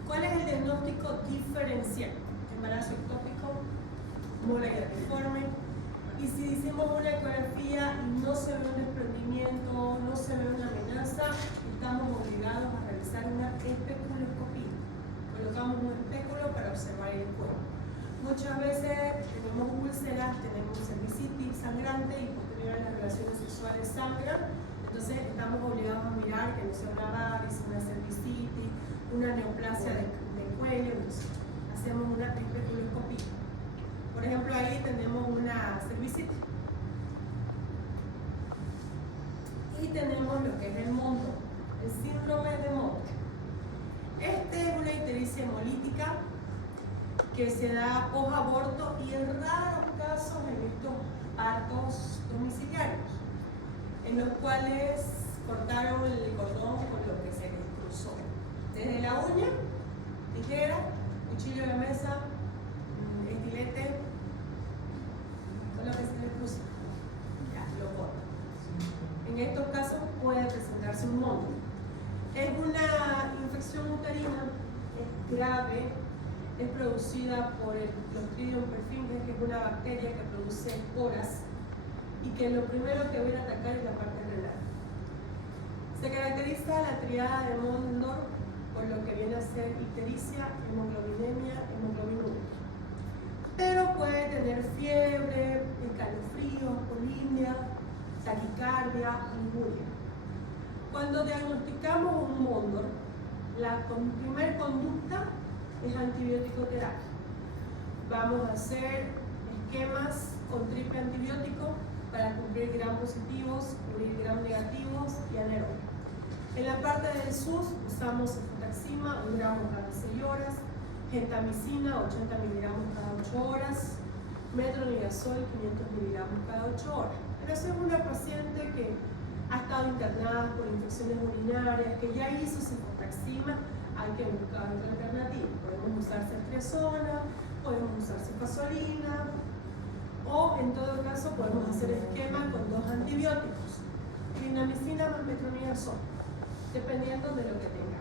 ¿Cuál es el diagnóstico diferencial? Embarazo ectópico, mola hiatiforme. Y si hicimos una ecografía y no se ve un desprendimiento, no se ve una amenaza, estamos obligados a realizar una especuloscopía. Colocamos un espéculo para observar el cuerpo. Muchas veces tenemos úlceras, tenemos cervicitis sangrante y posterior a las relaciones sexuales sangran. Entonces estamos obligados a mirar que no sea una varice, una cervicitis, una neoplasia de cuello. Entonces hacemos una especuloscopía. Por ejemplo, ahí tenemos una cervicitis. Y tenemos lo que es el monto, el síndrome de Monte. Este es una ictericia hemolítica que se da post-aborto y en raros casos en estos partos domiciliarios, en los cuales cortaron el cordón con lo que se les cruzó. Desde la uña, tijera, cuchillo de mesa, estilete, con lo que se les cruzó. Ya, lo cortan. En estos casos puede presentarse un monto. Es una infección uterina, es grave, es producida por el Clostridium perfringens, que es una bacteria que produce esporas y que lo primero que viene a atacar es la parte renal. Se caracteriza la triada de Mondor por lo que viene a ser ictericia, hemoglobinemia, hemoglobinúria. Pero puede tener fiebre, escalofríos, polinemia, taquicardia, injuria. Cuando diagnosticamos un Mondor, la primera conducta es antibiótico-terapia. Vamos a hacer esquemas con triple antibiótico para cubrir gram positivos, cubrir gram negativos y anaerobios. En la parte del SUS usamos cefotaxima, 1 gramo cada 6 horas, gentamicina, 80 miligramos cada 8 horas, metronidazol, 500 miligramos cada 8 horas. Pero esa es una paciente que ha estado internada por infecciones urinarias, que ya hizo cefotaxima, hay que buscar otra alternativa. Podemos usar ceftriaxona, podemos usar cefazolina, o en todo caso podemos hacer esquema con 2 antibióticos, clindamicina más metronidazol, dependiendo de lo que tenga.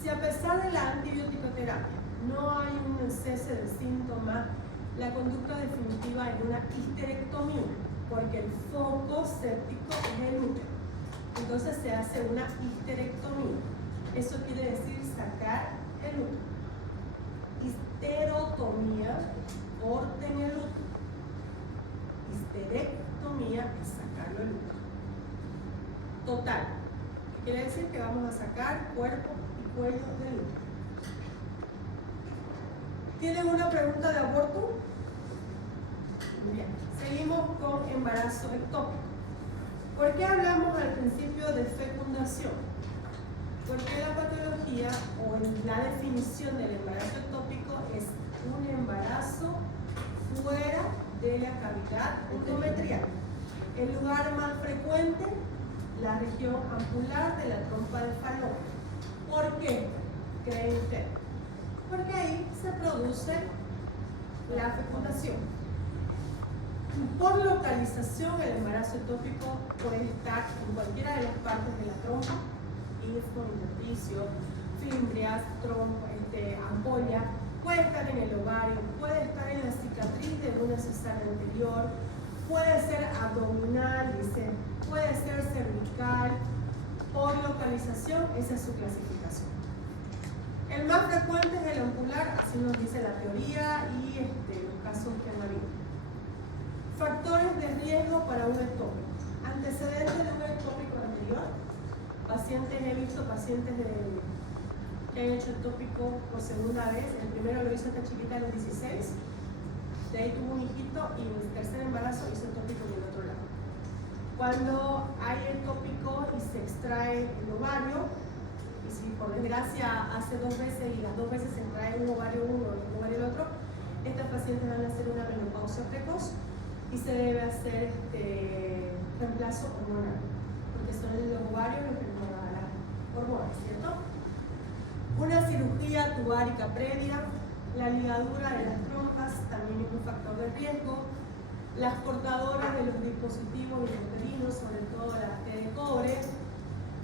Si a pesar de la antibiótico-terapia no hay un cese del síntoma, la conducta definitiva es una histerectomía, porque el foco séptico es el útero. Entonces se hace una histerectomía. Eso quiere decir sacar el útero. Histerotomía, corten el útero. Histerectomía es sacarlo del útero. Total. Quiere decir que vamos a sacar cuerpo y cuello del útero. ¿Tienen una pregunta de aborto? Bien, seguimos con embarazo ectópico. ¿Por qué hablamos al principio de fecundación? Porque la patología o la definición del embarazo ectópico es un embarazo fuera de la cavidad endometrial. El lugar más frecuente, la región ampular de la trompa de falopio. ¿Por qué creen ustedes? Porque ahí se produce la fecundación. Por localización, el embarazo ectópico puede estar en cualquiera de las partes de la trompa, istmo, intersticio, fimbrias, trompa, ampolla, puede estar en el ovario, puede estar en la cicatriz de una cesárea anterior, puede ser abdominal, dice, puede ser cervical. Por localización, esa es su clasificación. El más frecuente es el ampular, así nos dice la teoría y los casos que han habido. Factores de riesgo para un ectópico. Antecedentes de un ectópico anterior. Pacientes, he visto pacientes que han hecho ectópico por segunda vez. El primero lo hizo esta chiquita a los 16. De ahí tuvo un hijito y en el tercer embarazo hizo ectópico en el otro lado. Cuando hay ectópico y se extrae el ovario, y si por desgracia hace 2 veces y las 2 veces se extrae un ovario uno y un ovario el otro, estas pacientes van a hacer una menopausia precoz y se debe hacer reemplazo hormonal, porque son los ovarios los que nos dan las hormonas, ¿cierto? Una cirugía tubárica previa, la ligadura de las trompas también es un factor de riesgo, las portadoras de los dispositivos intrauterinos, sobre todo las T de cobre,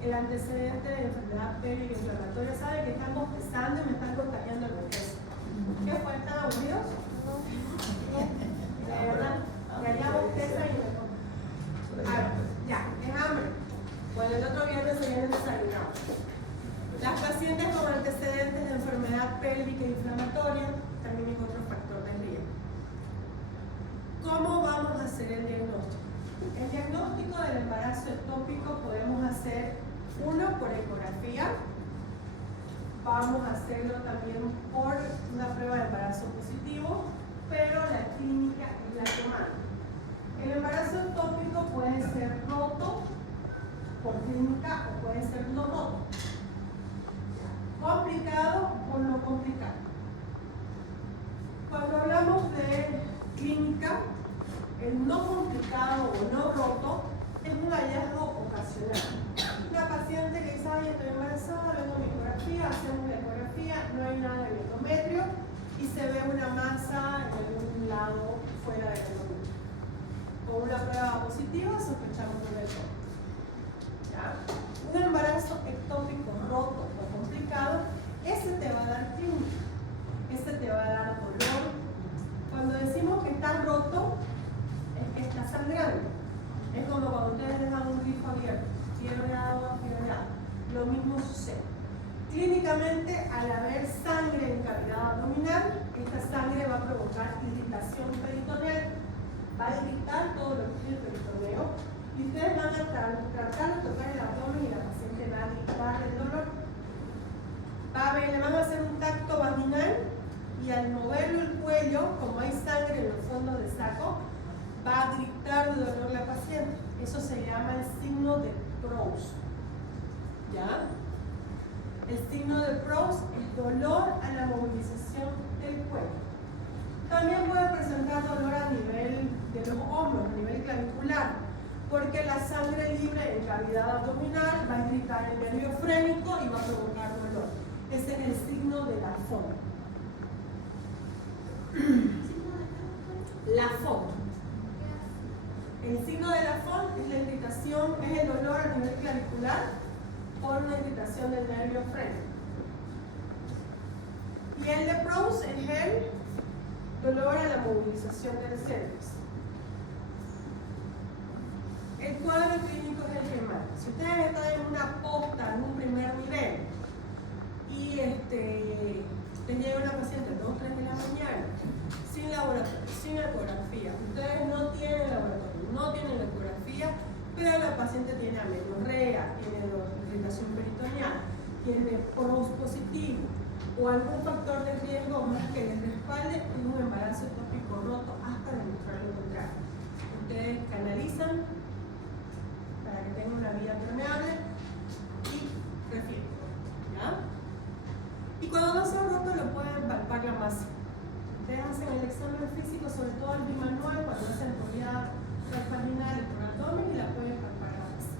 el antecedente de enfermedad pélvica inflamatoria. Saben que están bostezando y me están contagiando el bostezo. ¿Qué fue? ¿Están aburridos? De verdad, ya bosteza y me contagia. A ver, ya, es hambre. Bueno, el otro viernes se vienen desayunados. Las pacientes con antecedentes de enfermedad pélvica inflamatoria también es otro factor de riesgo. ¿Cómo vamos a hacer el diagnóstico? El diagnóstico del embarazo ectópico podemos hacer uno por ecografía, vamos a hacerlo también por una prueba de embarazo positivo, pero la clínica es la que manda. El embarazo ectópico puede ser roto por clínica o puede ser no roto. Complicado o no complicado. Cuando hablamos de clínica, el no complicado o no roto es un hallazgo ocasional. Una paciente que dice, ay, estoy embarazada, vengo a mi ecografía, hacemos la ecografía, no hay nada en el endometrio y se ve una masa en algún lado fuera del endometrio. Con una prueba positiva sospechamos un ectópico. Un embarazo ectópico roto o complicado, ese te va a dar clínica, ese te va a dar dolor. Cuando decimos que está roto, es que está sangrando. Es como cuando ustedes dejan un grifo abierto, fiebre agua, fiebre agua. Lo mismo sucede. Clínicamente, al haber sangre en cavidad abdominal, esta sangre va a provocar irritación peritoneal, va a irritar todo lo que es el peritoneo y ustedes van a tratar de tocar el abdomen y la paciente va a gritar el dolor. Le van a hacer un tacto vaginal y al moverlo el cuello, como hay sangre en los fondos del saco, va a gritar de dolor la paciente. Eso se llama el signo de Proust. ¿Ya? El signo de Proust es dolor a la movilización del cuello. También puede presentar dolor a nivel de los hombros, a nivel clavicular, porque la sangre libre en cavidad abdominal va a irritar el nervio frénico y va a provocar dolor. Ese es el signo de la FOD. La FOD. El signo de la FOD es la irritación, es el dolor a nivel clavicular por una irritación del nervio freno. Y el de PROS es el dolor a la movilización del cervix. El cuadro clínico es el que marca. Si ustedes están en una posta, en un primer nivel, y les llega una paciente a 2 o 3 de la mañana, sin laboratorio, sin ecografía, ustedes no tienen laboratorio, no tienen ecografía, pero la paciente tiene amenorrea, tiene irritación peritoneal, tiene PROS positivo, o algún factor de riesgo más que les respalde en un embarazo ectópico roto hasta demostrar lo contrario. Ustedes canalizan para que tenga una vía permeable y refieren, ¿ya? Y cuando no se ha roto lo pueden palpar la masa. Ustedes hacen el examen físico, sobre todo el bimanual, cuando hacen polía transvaginal y por abdomen, y la pueden palpar la masa.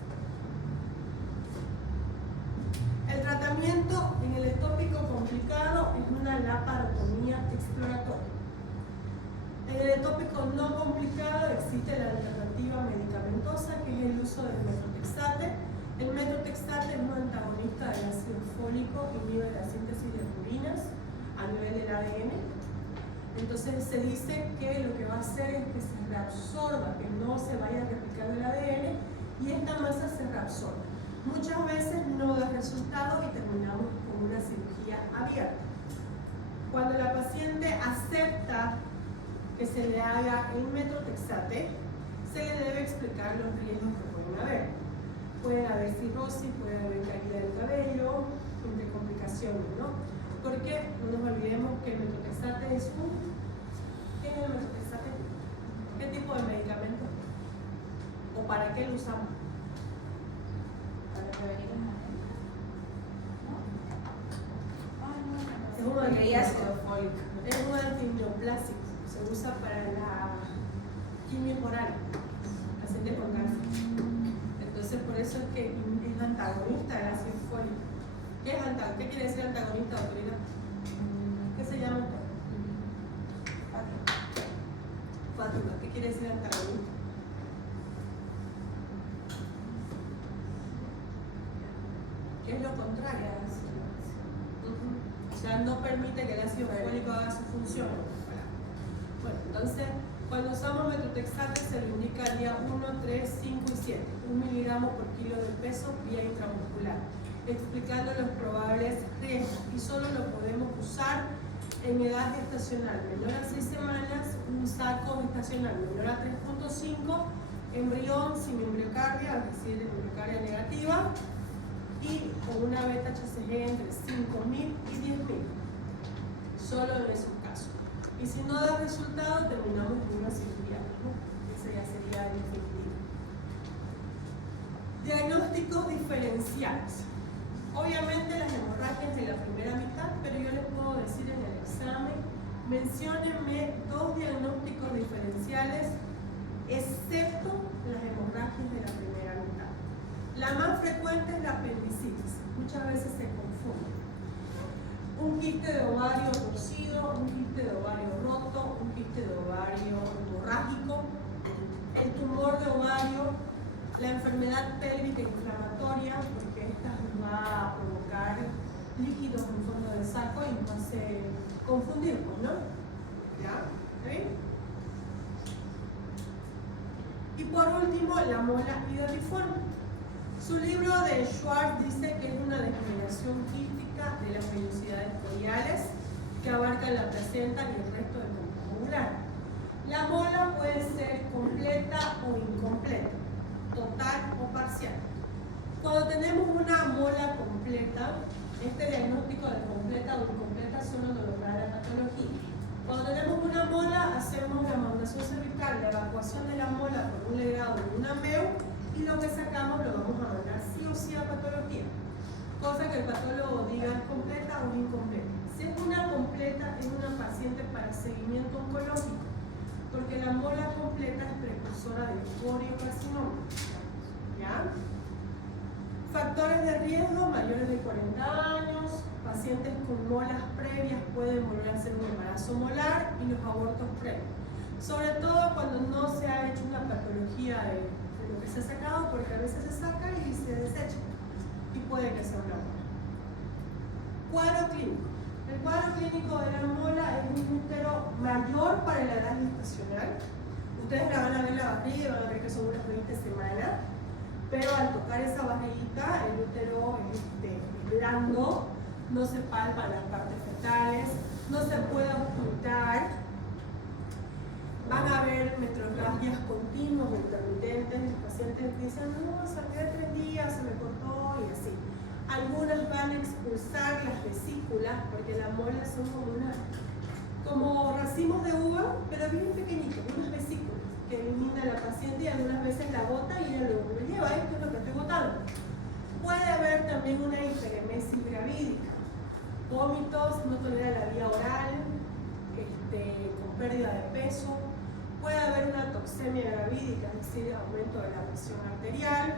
El tratamiento en el ectópico complicado es una laparotomía exploratoria. En el ectópico no complicado existe la alternativa medicamentosa, que es el uso del metotrexate. El metotrexate es un antagonista del ácido fólico, inhibe la síntesis de purinas a nivel del ADN. Entonces se dice que lo que va a hacer es que se reabsorba, que no se vaya a replicar el ADN y esta masa se reabsorba. Muchas veces no da resultado y terminamos con una cirugía abierta. Cuando la paciente acepta que se le haga el metotrexate, se le debe explicar los riesgos que pueden haber. Puede haber cirrosis, puede haber caída del cabello, entre complicaciones, ¿no? Porque no nos olvidemos que el metotrexate es un... ¿Qué es el metotrexate? ¿Qué tipo de medicamento? ¿O para qué lo usamos? Para prevenir las alergias. Es un antiácido. Es un antineoplásico. Se usa para la quimio oral, paciente con cáncer. Entonces, por eso es que es antagonista del ácido fólico. ¿Qué quiere decir antagonista, autoridad? ¿Qué se llama esto? Fátima. ¿Qué quiere decir antagonista? ¿Qué es lo contrario? O sea, no permite que el ácido fólico haga su función. Bueno, entonces, cuando usamos metotrexate se le indica el día 1, 3, 5 y 7, 1 miligramo por kilo de peso vía intramuscular, explicando los probables riesgos, y solo lo podemos usar en edad gestacional menor a 6 semanas, un saco gestacional menor a 3.5, embrión sin embriocardia, es decir, embriocardia negativa, y con una beta HCG entre 5.000 y 10.000, solo en esos casos. Y si no da resultado, terminamos con una cirugía, ¿no? Ese ya sería el definitivo. Diagnósticos diferenciales. Obviamente las hemorragias de la primera mitad, pero yo les puedo decir en el examen, menciónenme 2 diagnósticos diferenciales, excepto las hemorragias de la primera mitad. La más frecuente es la apendicitis, muchas veces se confunde. Un quiste de ovario torcido, un quiste de ovario roto, un quiste de ovario hemorrágico, el tumor de ovario, la enfermedad pélvica inflamatoria, porque esta nos va a provocar líquidos en fondo del saco y nos hace confundirnos, ¿no? ¿Ya? ¿Sí? Y por último, la mola hidatiforme. Su libro de Schwartz dice que es una degeneración quística de las vellosidades coriales que abarca la placenta y el resto del complejo angular. La mola puede ser completa o incompleta, total o parcial. Cuando tenemos una mola completa, este diagnóstico de completa o incompleta solo nos lo da la patología. Cuando tenemos una mola, hacemos la maduración cervical, la evacuación de la mola por un legrado en una MEU, y lo que sacamos lo vamos a mandar sí o sí a patología, cosa que el patólogo diga es completa o incompleta. Si es una completa, es una paciente para seguimiento oncológico, porque la mola completa es precursora del coriocarcinoma. ¿Ya? Factores de riesgo: mayores de 40 años, pacientes con molas previas pueden volver a hacer un embarazo molar y los abortos previos. Sobre todo cuando no se ha hecho una patología de lo que se ha sacado, porque a veces se saca y se desecha y puede que sea una mola. Cuadro clínico. El cuadro clínico de la mola es un útero mayor para la edad gestacional. Ustedes la van a ver la barriga y van a ver que son unas 20 semanas, pero al tocar esa barriguita el útero es blando, no se palpan las partes fetales, no se puede ocultar. Van a haber metrorragias continuas, intermitentes. Los pacientes dicen, no, salí de 3 días, se me cortó y así. Algunas van a expulsar las vesículas, porque las molas son como racimos de uva, pero bien pequeñitos, unas vesículas que elimina la paciente y algunas veces la bota y ella lo lleva, esto es lo que estoy botando. Puede haber también una hiperemesis gravídica, vómitos, no tolera la vía oral, con pérdida de peso. Puede haber una toxemia gravídica, es decir, aumento de la presión arterial.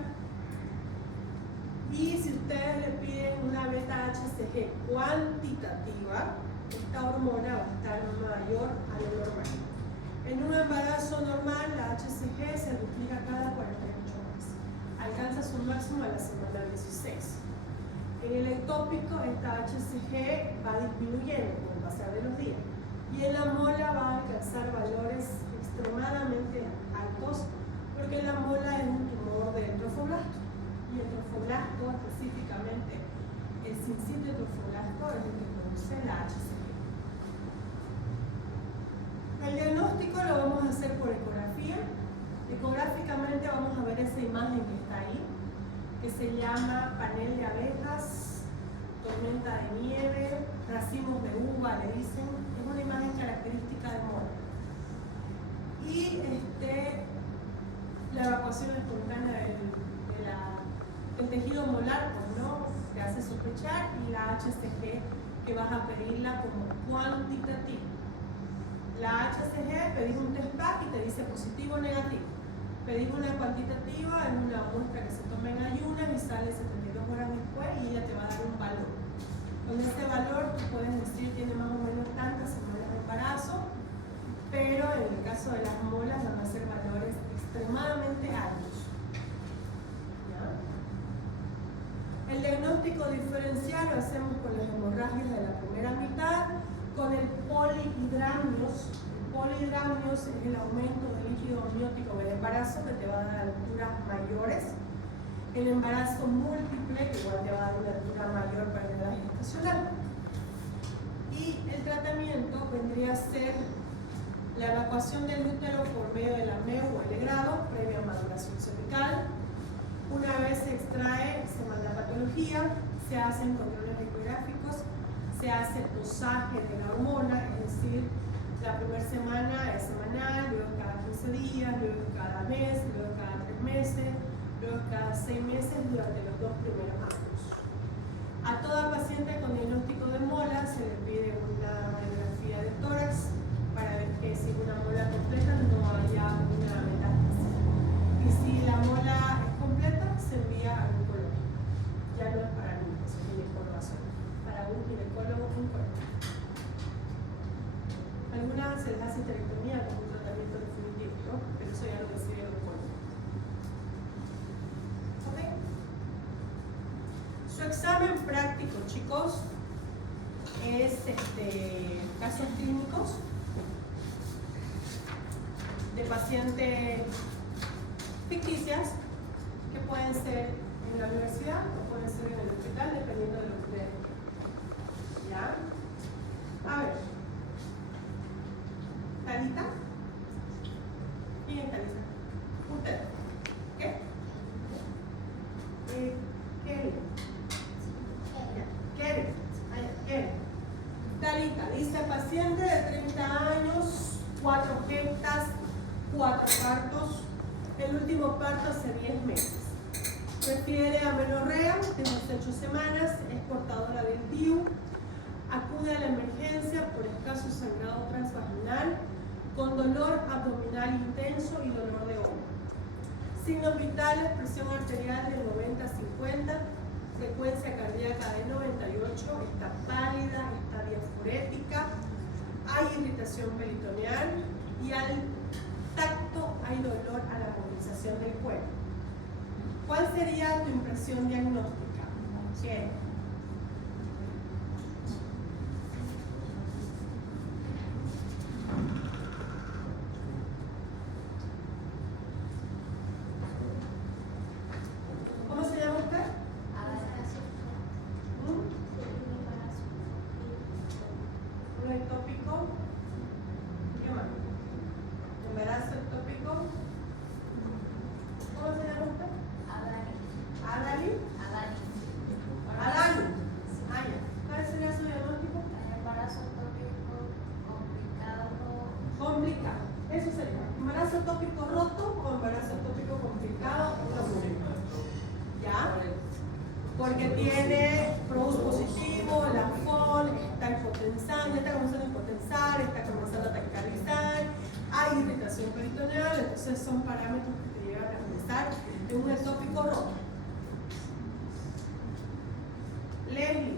Y si ustedes le piden una beta-HCG cuantitativa, esta hormona va a estar mayor a lo normal. En un embarazo normal, la HCG se duplica cada 48 horas. Alcanza su máximo a la semana 16. En el ectópico, esta HCG va disminuyendo con el pasar de los días. Y en la mola va a alcanzar valores extremadamente altos, porque la mola es un tumor del trofoblasto. Y el trofoblasto, específicamente el sincitio trofoblasto, es el que produce la HCG. El diagnóstico lo vamos a hacer por ecografía. Ecográficamente vamos a ver esa imagen que está ahí, que se llama panel de abejas, tormenta de nieve, racimos de uva, le dicen. Es una imagen característica de mola. Y la evacuación espontánea del tejido molar, pues no, te hace sospechar, y la HCG que vas a pedirla como cuantitativa. La HCG, pedís un test pack y te dice positivo o negativo. Pedís una cuantitativa, es una muestra que se toma en ayunas y sale 72 horas después y ella te va a dar un valor. Con ese valor tú puedes decir tiene más o menos tantas semanas de embarazo, pero en el caso de las molas van a ser valores extremadamente altos. ¿Ya? El diagnóstico diferencial lo hacemos con las hemorragias de la primera mitad, con el polihidramnios. El polihidramnios es el aumento del líquido amniótico del embarazo que te va a dar alturas mayores. El embarazo múltiple, que igual te va a dar una altura mayor para la edad gestacional. Y el tratamiento vendría a ser la evacuación del útero por medio del ameo o el legrado, previa maduración cervical. Una vez se extrae, se manda a patología, se hacen controles ecográficos, se hace dosaje de la hormona, es decir, la primera semana es semanal, luego cada 15 días, luego cada mes, luego cada 3 meses, luego cada 6 meses durante los 2 primeros años. A toda paciente con diagnóstico de mola se le pide una radiografía de tórax para ver que si una mola completa no haya una metástasis. Y si la mola es completa, se envía a un ginecólogo. Ya no es para niños, es ginecólogo solo. Para un ginecólogo, un ginecólogo. Algunas se les hace histerectomía como un tratamiento definitivo, ¿no? Pero eso ya lo decide el oncólogo. ¿Ok? Su examen práctico, chicos, es casos clínicos de pacientes ficticias que pueden ser en la universidad o pueden ser en el hospital, dependiendo de lo que ustedes quieran. ¿Ya? A ver. Talita. ¿Quién es Talita? Usted. ¿Qué? Kelly. Kelly. Kelly. Talita, dice paciente de 30 años, 4 gestas, 4 partos. El último parto hace 10 meses. Refiere a menorrea de 18 semanas, es portadora del DIU. Acude a la emergencia por escaso sangrado transvaginal, con dolor abdominal intenso y dolor de hombro. Signos vitales, presión arterial de 90 a 50, frecuencia cardíaca de 98, está pálida, está diaforética, hay irritación peritoneal y al tacto hay dolor a la movilización del cuerpo. ¿Cuál sería tu impresión diagnóstica? ¿Qué? ¿Cómo se llama usted? Un ectópico. ¿Qué más? Embarazo ectópico. ¿Cómo se llama usted? Adali. Adali. Ah, ya. ¿Cuál sería su diagnóstico? Complicado. Eso sería. Embarazo ectópico roto o embarazo ectópico complicado. ¿Ya? Porque tiene PROS positivo, la FON, está hipotensando, está comenzando a hipotensar, está comenzando a taquicardizar, hay irritación peritoneal, entonces son parámetros que te llegan a pensar en un ectópico roto. Leslie,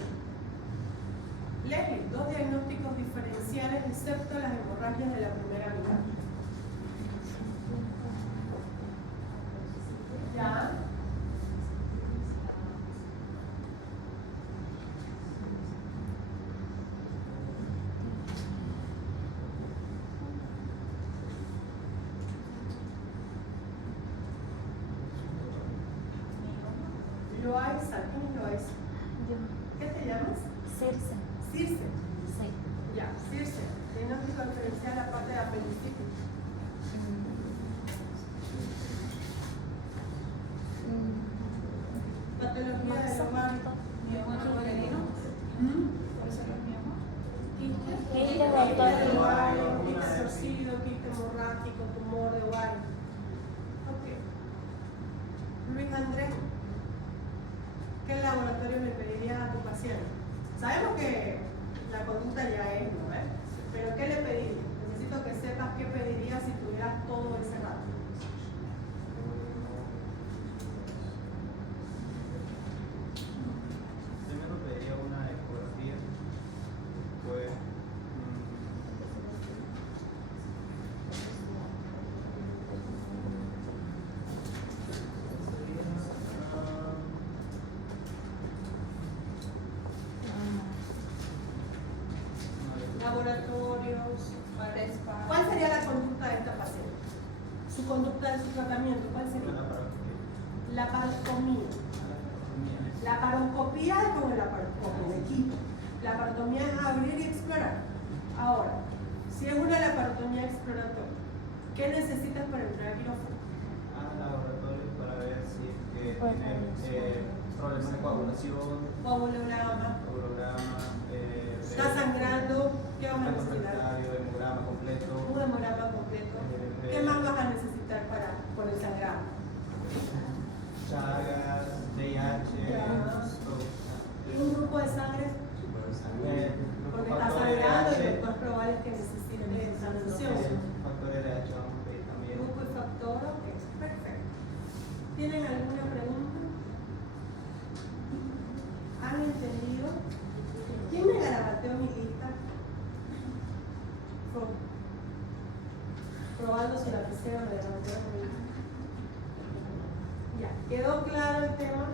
dos diagnósticos diferenciales excepto las hemorragias de la primera mitad. ¿Ya? Loaiza, ¿quién es Loaiza? ¿Qué te llamas? Circe. Circe. Sí. Ya, Circe. Diagnóstico diferencial aparte de apendicitis. Patología del ovario. Quiste de Quiste otoño. ovario, quiste torcido, quiste hemorrágico, tumor de ovario. Ok. Luis Andrés, ¿qué laboratorio le pedirías a tu paciente? Sabemos que la conducta ya es, ¿no? Pero ¿qué le pedirías? Necesito que sepas qué pedirías si tuvieras todo ese rato. Primero pediría una ecografía, después Laboratorios. ¿Cuál sería la conducta de esta paciente? Su conducta de su tratamiento, ¿cuál sería? La laparoscopía. La paroscopía es como la paroscopia, el equipo. La parotomía es abrir y explorar. Ahora, si es una laparotomía exploratoria, ¿qué necesitas para entrar al quirófano? laboratorio para ver si es que tiene problemas de coagulación, Coagulograma. Está está sangrando, ¿qué vamos a necesitar? hemograma completo, Un hemograma completo. ¿Qué más vas a necesitar por el sangrado? Chagas, VIH, ¿Y un grupo de sangre? Porque está sangrando y lo más probable es que necesite sanción. factores de RH vamos a pedir también. Grupo y factor, ok, perfecto. ¿Tienen alguna pregunta? ¿Han entendido? ¿Quién me garabateó mi lista? Probando su lapicero me garabateó mi lista. Ya, ¿quedó claro el tema?